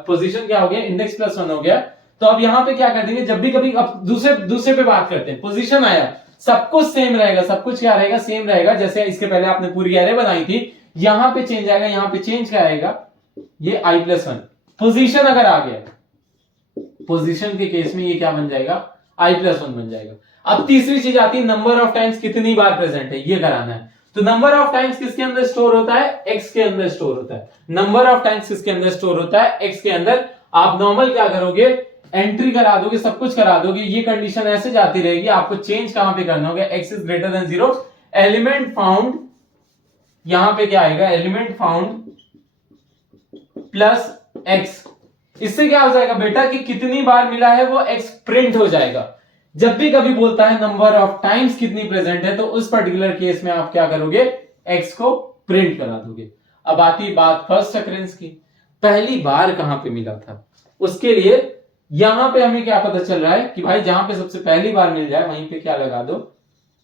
पोजीशन क्या हो गया? इंडेक्स प्लस 1 हो गया। तो अब यहां पे क्या कर देंगे? जब भी कभी अब दूसरे पे बात करते हैं, पोजीशन आया, सब कुछ सेम रहेगा, सब कुछ क्या रहेगा? सेम रहेगा। जैसे इसके पहले आपने पूरी एरे बनाई थी, यहां पे चेंज आएगा, यहां पे चेंज क्या आएगा? ये i+1। पोजीशन अगर आ गया, पोजीशन के केस में ये क्या बन जाएगा? i+1 बन जाएगा। अब तीसरी चीज आती है, नंबर ऑफ टाइम्स कितनी बार प्रेजेंट है, ये कराना है। तो नंबर ऑफ टाइम्स किसके अंदर स्टोर होता है? x के अंदर स्टोर होता है। नंबर ऑफ टाइम्स किसके अंदर स्टोर होता है? x के अंदर। आप नॉर्मल क्या करोगे? एंट्री करा दोगे, सब कुछ करा दोगे, ये कंडीशन ऐसे जाती रहेगी। आपको चेंज कहां पे करना होगा? x is greater then 0, element found, यहां पे क्या आएगा? Element found plus x। इससे क्या हो जाएगा बेटा कि कितनी बार मिला है वो x प्रिंट हो जाएगा। जब भी कभी बोलता है नंबर ऑफ टाइम्स कितनी प्रेजेंट है, तो उस पर्टिकुलर केस में आप क्या करोगे? x को प्रिंट करा दोगे। अब आती बात फर्स्ट अकरेंस की, पहली बार कहां पे मिला था, उसके लिए यहां पे हमें क्या पता चल रहा है कि भाई जहां पे सबसे पहली बार मिल जाए वहीं पे क्या लगा दो?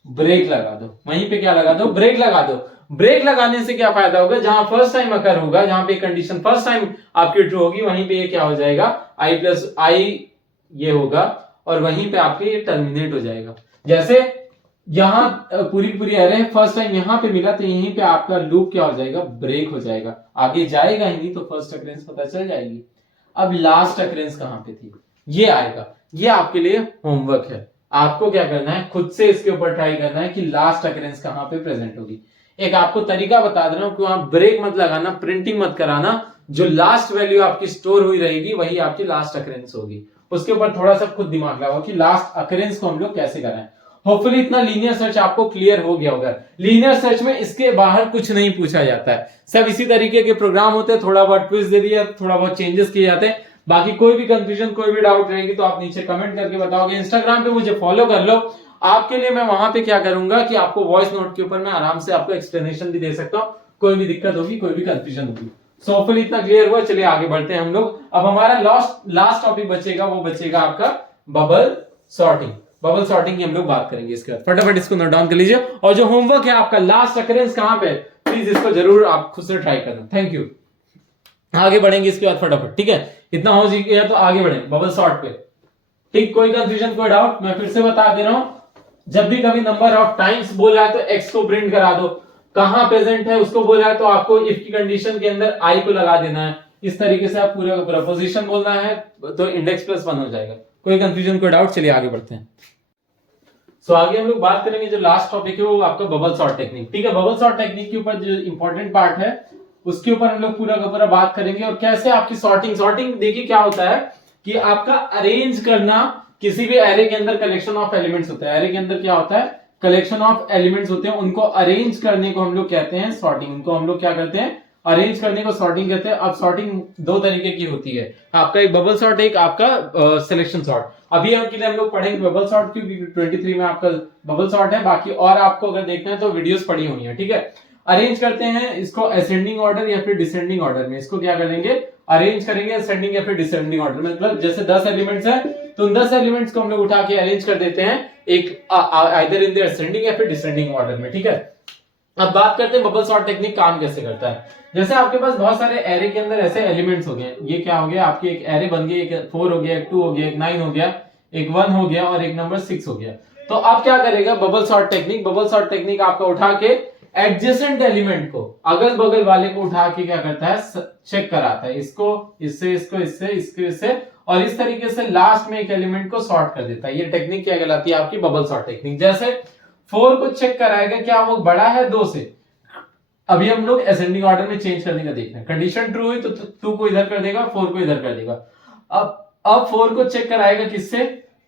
ब्रेक लगा दो। वहीं पे क्या लगा दो? ब्रेक लगा दो। ब्रेक लगाने से क्या फायदा होगा? जहां फर्स्ट टाइम अकर होगा, जहां पे कंडीशन फर्स्ट टाइम आपकी ट्रू होगी, वहीं पे ये क्या हो जाएगा? i+i ये होगा, और वहीं पे आपके ये टर्मिनेट हो जाएगा। जैसे यहां पूरी एरे फर्स्ट टाइम यहां पे मिला, तो यहीं पे आपका लूप क्या हो जाएगा? ब्रेक हो जाएगा, आगे जाएगा ही नहीं, तो फर्स्ट अकरेंस पता चल जाएगी। अब लास्ट अकरेंस कहां पे थी, ये आएगा। ये आपके लिए होमवर्क है, आपको क्या करना है? खुद से इसके ऊपर ट्राई करना है कि लास्ट अकरेंस कहां पे प्रेजेंट होगी। एक आपको तरीका बता दे रहा हूं कि वहां ब्रेक मत लगाना, प्रिंटिंग मत कराना, जो लास्ट वैल्यू आपकी स्टोर हुई रहेगी वही आपकी लास्ट अकरेंस होगी। उसके ऊपर थोड़ा सा खुद दिमाग लगाओ कि लास्ट अकरेंस को हम लोग कैसे कराएं। होपफुली इतना लीनियर सर्च आपको क्लियर हो गया होगा। लीनियर सर्च में इसके बाहर कुछ नहीं पूछा जाता है, सब इसी तरीके के प्रोग्राम होते हैं, थोड़ा बहुत ट्विस्ट दे दिया, थोड़ा बहुत चेंजेस किए जाते हैं। बाकी कोई भी कंफ्यूजन, कोई भी डाउट रहेगी तो आप नीचे कमेंट करके बताओगे। इंस्टाग्राम पे मुझे फॉलो कर लो, आपके लिए मैं वहां पे क्या करूंगा कि आपको वॉइस नोट के ऊपर मैं आराम से आपको एक्सप्लेनेशन भी दे सकता हूँ, कोई भी दिक्कत होगी, कोई भी कंफ्यूजन होगी। सो होपफुली इतना क्लियर हुआ। चलिए आगे बढ़ते हैं हम लोग। अब हमारा लास्ट टॉपिक बचेगा, वो बचेगा आपका बबल सॉर्टिंग। बबल सॉर्टिंग की हम लोग बात करेंगे इसके बाद। फटाफट इसको नोट डाउन कर लीजिए, और जो होमवर्क है आपका लास्ट अकरेंस कहां पे, प्लीज इसको जरूर आप खुद से ट्राई करना। Thank you. आगे बढ़ेंगे इसके बाद फटाफट, ठीक है। इतना हो गया तो आगे बढ़े बबल सॉर्ट पे। ठीक, कोई कंफ्यूजन, कोई डाउट? मैं फिर से बता दे रहा हूं, जब भी कभी नंबर ऑफ टाइम्स बोला है तो एक्स को प्रिंट करा दो, कहां प्रेजेंट है उसको बोला है तो आपको इफ की कंडीशन के अंदर आई को लगा देना है। इस तरीके से आप पूरा का पूरा पोजीशन बोलना है तो इंडेक्स प्लस 1 हो जाएगा। कोई कंफ्यूजन, कोई डाउट? चलिए आगे बढ़ते हैं। सो आगे हम लोग बात करेंगे, जो लास्ट टॉपिक है वो आपका बबल सॉर्ट टेक्निक। ठीक है, बबल सॉर्ट टेक्निक के ऊपर जो इंपॉर्टेंट पार्ट है उसके ऊपर हम लोग पूरा का पूरा बात करेंगे, और कैसे आपकी सॉर्टिंग देखिए क्या होता है कि आपका अरेंज करना, किसी भी एरे के अंदर कलेक्शन ऑफ एलिमेंट्स होता है। एरे के अंदर क्या होता है, कलेक्शन ऑफ एलिमेंट्स होते हैं, उनको अरेंज करने को हम लोग कहते हैं सॉर्टिंग। उनको हम लोग क्या करते हैं, अरेंज करने को सॉर्टिंग कहते हैं। अब सॉर्टिंग दो तरीके की होती है, आपका एक बबल सॉर्ट, एक आपका सिलेक्शन सॉर्ट। अभी हम के लिए हम लोग पढ़ेंगे बबल सॉर्ट, क्योंकि 23 में आपका बबल सॉर्ट है। बाकी और आपको अगर देखना है तो वीडियोस पड़ी हुई है, ठीक है। अरेंज करते हैं इसको असेंडिंग ऑर्डर या फिर डिसेंडिंग ऑर्डर में। इसको क्या करेंगे, अरेंज करेंगे असेंडिंग या फिर डिसेंडिंग ऑर्डर में। मतलब जैसे 10 एलिमेंट्स है तो उन 10 एलिमेंट्स को हम लोग उठा के अरेंज कर देते हैं एक आइदर इन द असेंडिंग या फिर डिसेंडिंग ऑर्डर में, ठीक है। अब बात करते हैं बबल सॉर्ट टेक्निक काम कैसे करता है। जैसे आपके पास बहुत सारे एरे के अंदर ऐसे एलिमेंट्स हो गए, ये क्या हो गया, आपके एक एरे बन गया, एक 4 हो गया, एक 2 हो गया, एक 9 हो गया, एक 1 हो गया और एक नंबर 6 हो गया। तो अब क्या करेगा bubble sort technique, bubble sort technique आपका उठा के एडजेसेंट एलिमेंट को, अगल बगल वाले को उठा के क्या करता है, चेक कराता है, इसको इससे, इसको इससे, इसको इससे, और इस तरीके से लास्ट में एक एलिमेंट को सॉर्ट कर देता है। ये टेक्निक क्या कहलाती है, आपकी बबल सॉर्ट टेक्निक। जैसे 4 को चेक कराएगा क्या वो बड़ा है 2 से। अभी हम लोग असेंडिंग ऑर्डर में चेंज करने का देखना है। कंडीशन ट्रू हुई तो 2 को इधर कर देगा, 4 को इधर कर देगा। अब 4 को चेक कराएगा किससे,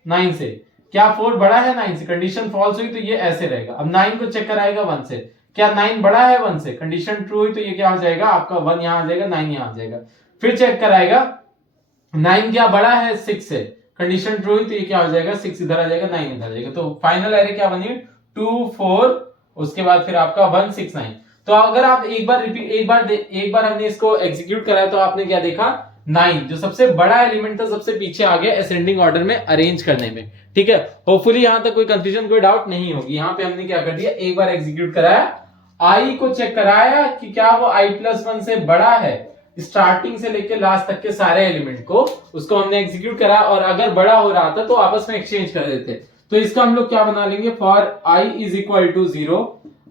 9 से। क्या 4 बड़ा है 9 से, कंडीशन फॉल्स हुई तो ये ऐसे रहेगा। अब 9 को चेक कराएगा 1 से, क्या 9 बड़ा है 1 से, कंडीशन ट्रू हुई तो ये क्या हो जाएगा आपका 1 यहां आ जाएगा, 9 यहां आ जाएगा। फिर चेक कराएगा 9 क्या बड़ा है 6 से, कंडीशन ट्रू हुई तो ये क्या हो जाएगा, 6 इधर आ जाएगा, 9 इधर आ जाएगा। तो फाइनल एरे क्या बनी, 2 4, उसके बाद फिर आपका 1 6 9। तो अगर आप एक बार हमने इसको एग्जीक्यूट कराया तो आपने क्या देखा, 9 जो सबसे बड़ा एलिमेंट था सबसे पीछे आ गया असेंडिंग ऑर्डर में अरेंज करने में, ठीक है। होपफुली यहां तक कोई कंफ्यूजन, कोई डाउट नहीं होगी। यहां पे हमने क्या कर दिया, एक बार एग्जीक्यूट कराया, आई को चेक कराया कि क्या वो i+1 से बड़ा है, स्टार्टिंग से लेकर लास्ट तक के सारे एलिमेंट को, उसको हमने एग्जीक्यूट करा, और अगर बड़ा हो रहा था तो आपस में एक्सचेंज कर देते। तो इसका हम लोग क्या बना लेंगे, for i is equal to 0,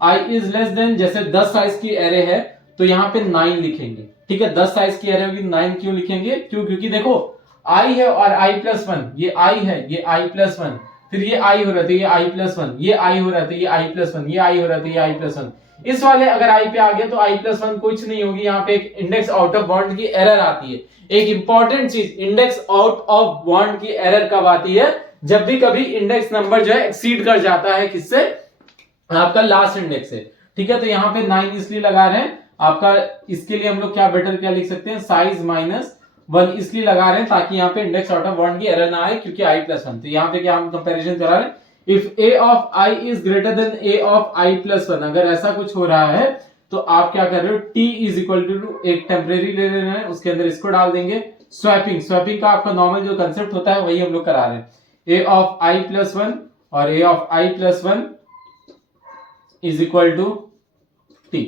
i is less than, जैसे 10 साइज की एरे है तो यहाँ पे 9 लिखेंगे, ठीक है। 10 साइज की एरे होगी, 9 क्यों लिखेंगे, क्योंकि देखो i है और i+1, ये i है, ये i+1, फिर ये i हो रहा था, ये i+1, ये i हो रहा था, ये i+1, ये i हो रहा था, ये i+1। इस वाले अगर i पे आ गया तो i+1 कुछ नहीं होगी, यहाँ पे एक इंडेक्स आउट ऑफ बाउंड की एरर आती है। एक इंपॉर्टेंट चीज, इंडेक्स आउट ऑफ बाउंड की एरर कब आती है, जब भी कभी इंडेक्स नंबर जो है एक्सीड कर जाता है किससे, आपका लास्ट इंडेक्स से, ठीक है। तो यहाँ पे 9 इसलिए लगा रहे हैं आपका, इसके लिए हम लोग क्या बेटर क्या लिख सकते हैं, साइज -1 इसलिए लगा रहे हैं ताकि यहाँ पे इंडेक्स आउट ऑफ बाउंड की एरर ना आए, क्योंकि i+1। तो यहाँ पे क्या हम कंपैरिजन करा रहे हैं, if a of i is greater than a of i+1, अगर ऐसा कुछ हो रहा है तो आप क्या कर रहे हो, t इज इक्वल टू एक टेम्परेरी ले रहे हैं, उसके अंदर इसको डाल देंगे। स्वैपिंग का आपका नॉर्मल जो कंसेप्ट होता है वही हम लोग करा रहे हैं। a ऑफ i+1 और a of i+1 is equal to t,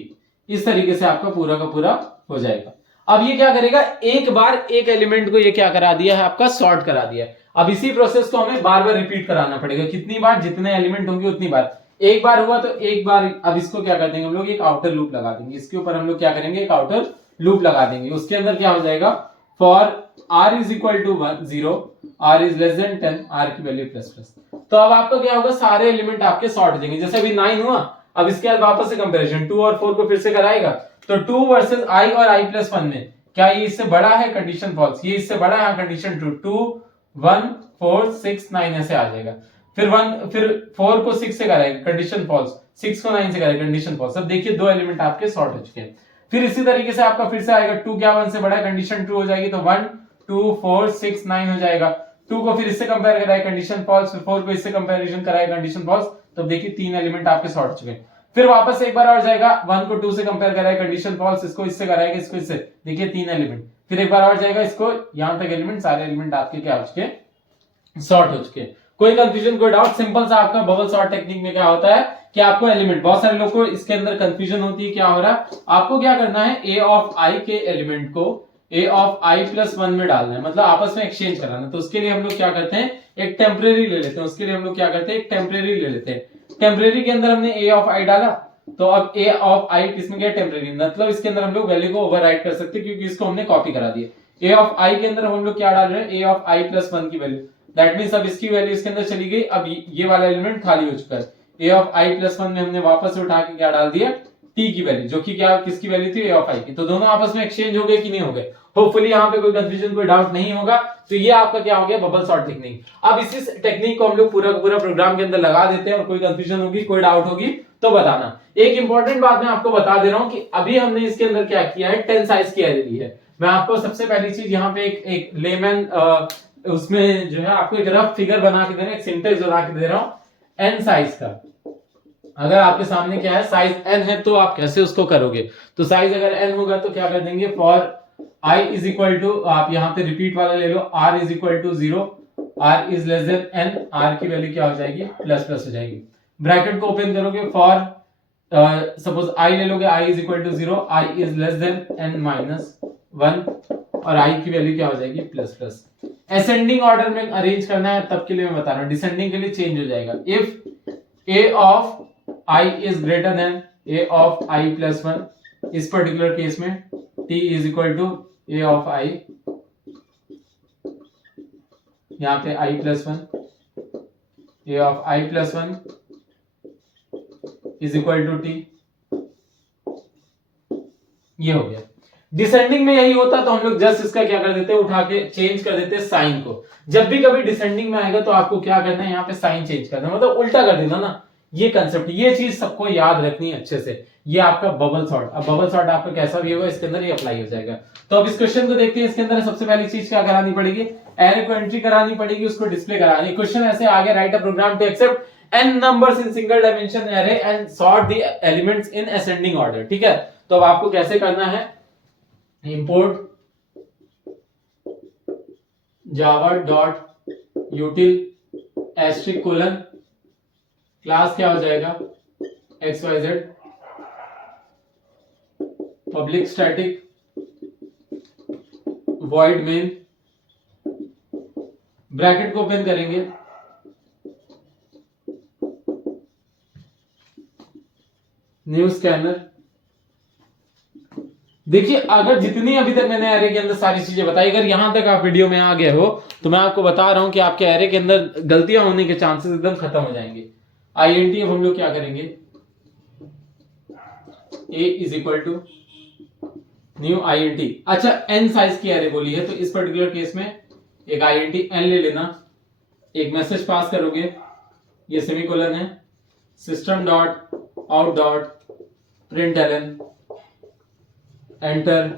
इस तरीके से आपका पूरा का पूरा हो जाएगा। अब ये क्या करेगा, एक बार एक एलिमेंट को ये क्या करा दिया है, आपका सॉर्ट करा दिया है। अब इसी प्रोसेस को हमें बार बार रिपीट कराना पड़ेगा, कितनी बार, जितने एलिमेंट होंगे उतनी बार। एक बार हुआ तो एक बार, अब इसको क्या कर देंगे हम लोग, एक आउटर लूप लगा देंगे, इसके ऊपर हम लोग क्या करेंगे, एक आउटर लूप लगा देंगे। उसके अंदर क्या हो जाएगा, for r is equal to 0, r is less than 10, r की वैल्यू प्लस। तो अब आपका क्या होगा, सारे एलिमेंट आपके सॉर्ट देंगे। जैसे अभी 9 हुआ, अब इसके बाद वापस से कंपैरिजन 2 और 4 को फिर से कराएगा, तो 2 वर्सेस i और i+1 में क्या ये इससे बड़ा है, कंडीशन फॉल्स, ये इससे बड़ा है, कंडीशन ट्रू, 2 1 4 6 9 ऐसे आ जाएगा। फिर 4 को 6 से कराएगा, कंडीशन फॉल्स, 6 को 9 से कराएगा, कंडीशन फॉल्स। अब देखिए 2 एलिमेंट आपके सॉर्ट हो चुके हैं। फिर इसी तरीके से आपका फिर से आएगा 2 क्या 1 से बड़ा है, कंडीशन ट्रू हो जाएगी, तो 1 2 4 6 9 हो जाएगा। 2 को फिर इससे कंपेयर कराएगा, कंडीशन फॉल्स, फिर 4 को इससे कंपैरिजन कराएगा, कंडीशन फॉल्स। तो देखिए 3 एलिमेंट आपके सॉर्ट हो चुके हैं। फिर वापस एक बार और जाएगा, 1 को 2 से कंपेयर कराएगा, कंडीशन फॉल्स, इसको इससे कराएगा, इसको इससे, देखिए 3 एलिमेंट। फिर एक बार और जाएगा, इसको यहां तक एलिमेंट, सारे एलिमेंट आपके क्या हो चुके हैं, सॉर्ट हो चुके हैं। कोई कंफ्यूजन, कोई डाउट? सिंपल सा आपका बबल सॉर्ट टेक्निक में क्या होता है कि आपको एलिमेंट, बहुत सारे लोगों को इसके अंदर कंफ्यूजन होती है, क्या हो रहा है, आपको क्या करना है, ए ऑफ आई के एलिमेंट को ए ऑफ आई प्लस 1 में डालना है, मतलब आपस में एक्सचेंज कराना है। तो उसके लिए हम लोग क्या करते हैं, एक टेम्परेरी ले लेते हैं। उसके लिए हम लोग क्या करते हैं, एक टेम्परेरी ले लेते हैं। टेम्परेरी के अंदर हमने ए ऑफ आई डाला, तो अब ए ऑफ आई किसमें गया, टेम्परेरी, मतलब इसके अंदर हम लोग वैल्यू को ओवरराइट कर सकते हैं क्योंकि इसको हमने कॉपी करा दिया। ए ऑफ आई के अंदर हम लोग क्या डाल रहे हैं, ए ऑफ आई प्लस 1 की वैल्यू, दैट मींस अब इसकी वैल्यू इसके अंदर चली गई। अब ये वाला एलिमेंट खाली हो चुका है। ए ऑफ आई प्लस 1 में हमने वापस से उठा के क्या डाल दिया, टी की वैल्यू, जो कि क्या किसकी वैल्यू थी, ए ऑफ आई की। तो दोनों आपस में एक्सचेंज हो गए कि नहीं हो गए? होपफुली यहाँ पे कोई कंफ्यूजन, कोई डाउट नहीं होगा। तो ये आपका क्या हो गया, बबल सॉर्ट टेक्निक। अब इसी टेक्निक को हम लोग पूरा पूरा प्रोग्राम के अंदर लगा देते हैं, और कोई कंफ्यूजन होगी, कोई डाउट होगी तो बताना। एक इंपॉर्टेंट बात मैं आपको बता दे रहा हूं कि अभी हमने इसके अंदर क्या किया है, 10 साइज की एरे ली है। मैं आपको सबसे पहली चीज यहाँ पे एक लेमन उसमें जो है आपको एक रफ फिगर बना के दे रहा हूं, एक सिंटेक्स बना के दे रहा हूं एन साइज का। अगर आपके सामने क्या है, साइज एन है, तो आप कैसे उसको करोगे, तो साइज अगर एन होगा तो क्या कर देंगे, for i is equal to, आप यहाँ पे रिपीट वाला ले लो, r is equal to 0, r is less than n, r की वैल्यू क्या हो जाएगी, प्लस प्लस हो जाएगी। ब्रैकेट को ओपन करोगे, फॉर सपोज i ले लोगे, i is equal to 0, i is less than n minus 1, और i की वैल्यू क्या हो जाएगी, प्लस प्लस। असेंडिंग ऑर्डर में अरेंज करना है, तब के लिए मैं बता रहा हूँ, डिसेंडिंग के लिए चेंज हो जाएगा। If a of i is greater than a of i plus 1, इस पर्टिकुलर केस में t is equal to a of i, यहां पे i plus 1, a of i plus 1 is equal to t, ये हो गया। Descending में यही होता, तो हम लोग जस्ट इसका क्या कर देते हैं, उठा के चेंज कर देते हैं साइन को। जब भी कभी डिसेंडिंग में आएगा तो आपको क्या करना है, यहाँ पे साइन चेंज करना है, मतलब उल्टा कर देना ना। ये कंसेप्ट, ये चीज सबको याद रखनी है अच्छे से। ये आपका बबल सॉर्ट, अब बबल सॉर्ट आपका कैसा भी होगा, इसके अंदर ये अप्लाई हो जाएगा। तो अब इस क्वेश्चन को देखते हैं। इसके अंदर सबसे पहली चीज क्या करानी पड़ेगी, एरे को एंट्री करानी पड़ेगी, उसको डिस्प्ले करानी। क्वेश्चन ऐसे आगे, write a program to accept n numbers in single dimension array and sort the elements in ascending order. ठीक है, तो अब आपको कैसे करना है, import java dot util asterisk colon, class क्या हो जाएगा, XYZ, public static void main, bracket को ओपन करेंगे, न्यू स्कैनर। देखिए, अगर जितनी अभी तक मैंने एरे के अंदर सारी चीजें बताई, अगर यहां तक आप वीडियो में आ गए हो, तो मैं आपको बता रहा हूं कि आपके एरे के अंदर गलतियां होने के चांसेस एकदम खत्म हो जाएंगे। INT अब हम लोग क्या करेंगे, A is equal to new INT। अच्छा, n साइज की एरे बोली है, तो इस पर्टिकुलर केस में एक INT n ले लेना, एक मैसेज पास करोगे, ये सेमीकोलन है, system dot out dot println enter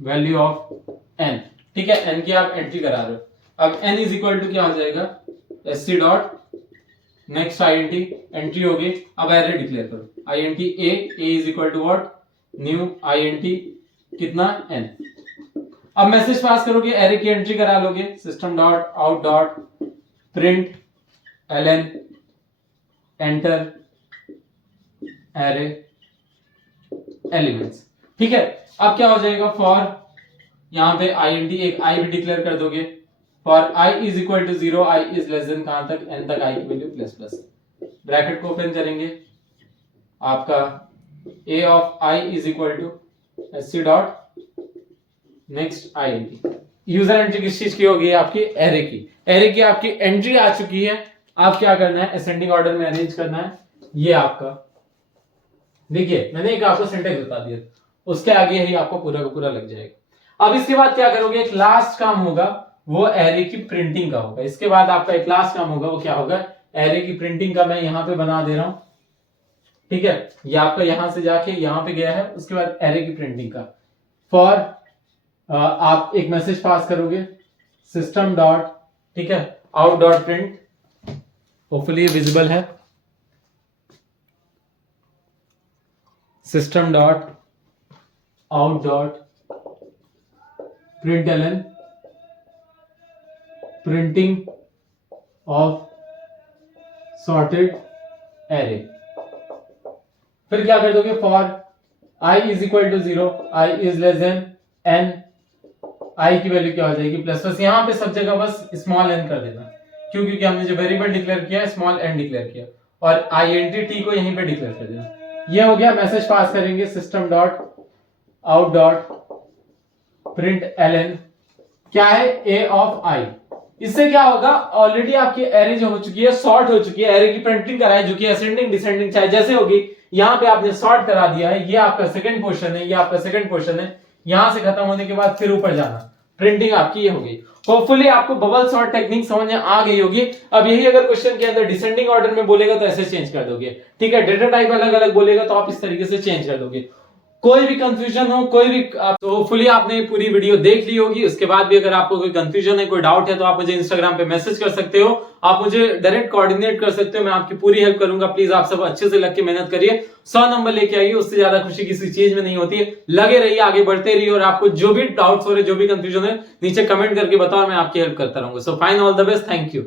value of n। ठीक है, n की आप एंट्री करा रहे हो। अब n इज इक्वल टू क्या हो जाएगा, sc dot next INT, entry हो गई। अब एरे डिक्लेयर करो, INT a is equal to what, new INT कितना, n। अब मैसेज पास करोगे, एरे की एंट्री करा लोगे, system dot out dot print ln enter array elements. ठीक है, अब क्या हो जाएगा, फॉर यहां पे INT एक i भी डिक्लेयर कर दोगे, for i is equal to 0, i is less than कहां तक, n तक i की वैल्यू प्लस प्लस। ब्रैकेट को ओपन करेंगे, आपका a of i is equal to sc dot next INT। User entry किस चीज की होगी, आपकी एरे की। एरे की आपकी एंट्री आ चुकी है, आप क्या करना है, असेंडिंग ऑर्डर में अरेंज करना है। ये आपका, देखिए मैंने एक आपको सिंटेक्स बता दिया, उसके आगे ही आपको पूरा का पूरा लग जाएगा। अब इसके बाद क्या करोगे, एक लास्ट काम होगा, वो एरे की प्रिंटिंग का होगा। इसके बाद आपका एक लास्ट काम होगा, वो क्या होगा, एरे की प्रिंटिंग का। मैं यहाँ पे बना दे रहा हूं, ठीक है, ये आपका यहां से जाके यहां पे गया है। उसके बाद एरे की प्रिंटिंग का फॉर आप एक मैसेज पास करोगे सिस्टम डॉट, ठीक है, out dot print, hopefully visible है, system dot out dot println printing of sorted array. फिर क्या कर दोगे, for i is equal to 0, i is less than n, i की वैल्यू क्या हो जाएगी प्लस। बस यहां पे सब जगह बस स्मॉल n कर देना, क्यों, क्योंकि हमने जो वेरिएबल डिक्लेयर किया है स्मॉल n डिक्लेयर किया, और int को यहीं पे डिक्लेयर कर देना। ये हो गया, मैसेज पास करेंगे system dot out dot println क्या है, a ऑफ i। इससे क्या होगा, ऑलरेडी आपकी एरे जो हो चुकी है, सॉर्ट हो चुकी है, एरे की प्रिंटिंग कराई जो कि असेंडिंग डिसेंडिंग चाहे जैसे होगी, यहां पे आपने सॉर्ट करा दिया है। ये आपका सेकंड पोर्शन है, ये आपका सेकंड पोर्शन है। यहां से खत्म होने के बाद फिर ऊपर जाना, प्रिंटिंग आपकी ये हो गई। होपफुली आपको बबल सॉर्ट टेक्निक समझ में आ गई होगी। अब यही अगर क्वेश्चन के अंदर डिसेंडिंग ऑर्डर में बोलेगा तो ऐसे चेंज कर दोगे, ठीक है, डेटा टाइप अलग अलग बोलेगा तो आप इस तरीके से चेंज कर दोगे। कोई भी कंफ्यूजन हो, कोई भी तो होपफुली आपने पूरी वीडियो देख ली होगी। उसके बाद भी अगर आपको कोई कंफ्यूजन है, कोई डाउट है, तो आप मुझे इंस्टाग्राम पे मैसेज कर सकते हो, आप मुझे डायरेक्ट कोऑर्डिनेट कर सकते हो, मैं आपकी पूरी हेल्प करूंगा। प्लीज आप सब अच्छे से लग के मेहनत करिए, 100 नंबर लेके आइए, उससे ज्यादा खुशी किसी चीज में नहीं होती है। लगे रहिए, आगे बढ़ते रहिए, और आपको जो भी डाउट्स हो रहे, जो भी कंफ्यूजन है, नीचे कमेंट करके बताओ, मैं आपकी हेल्प करता रहूंगा। So fine, all the best, thank you.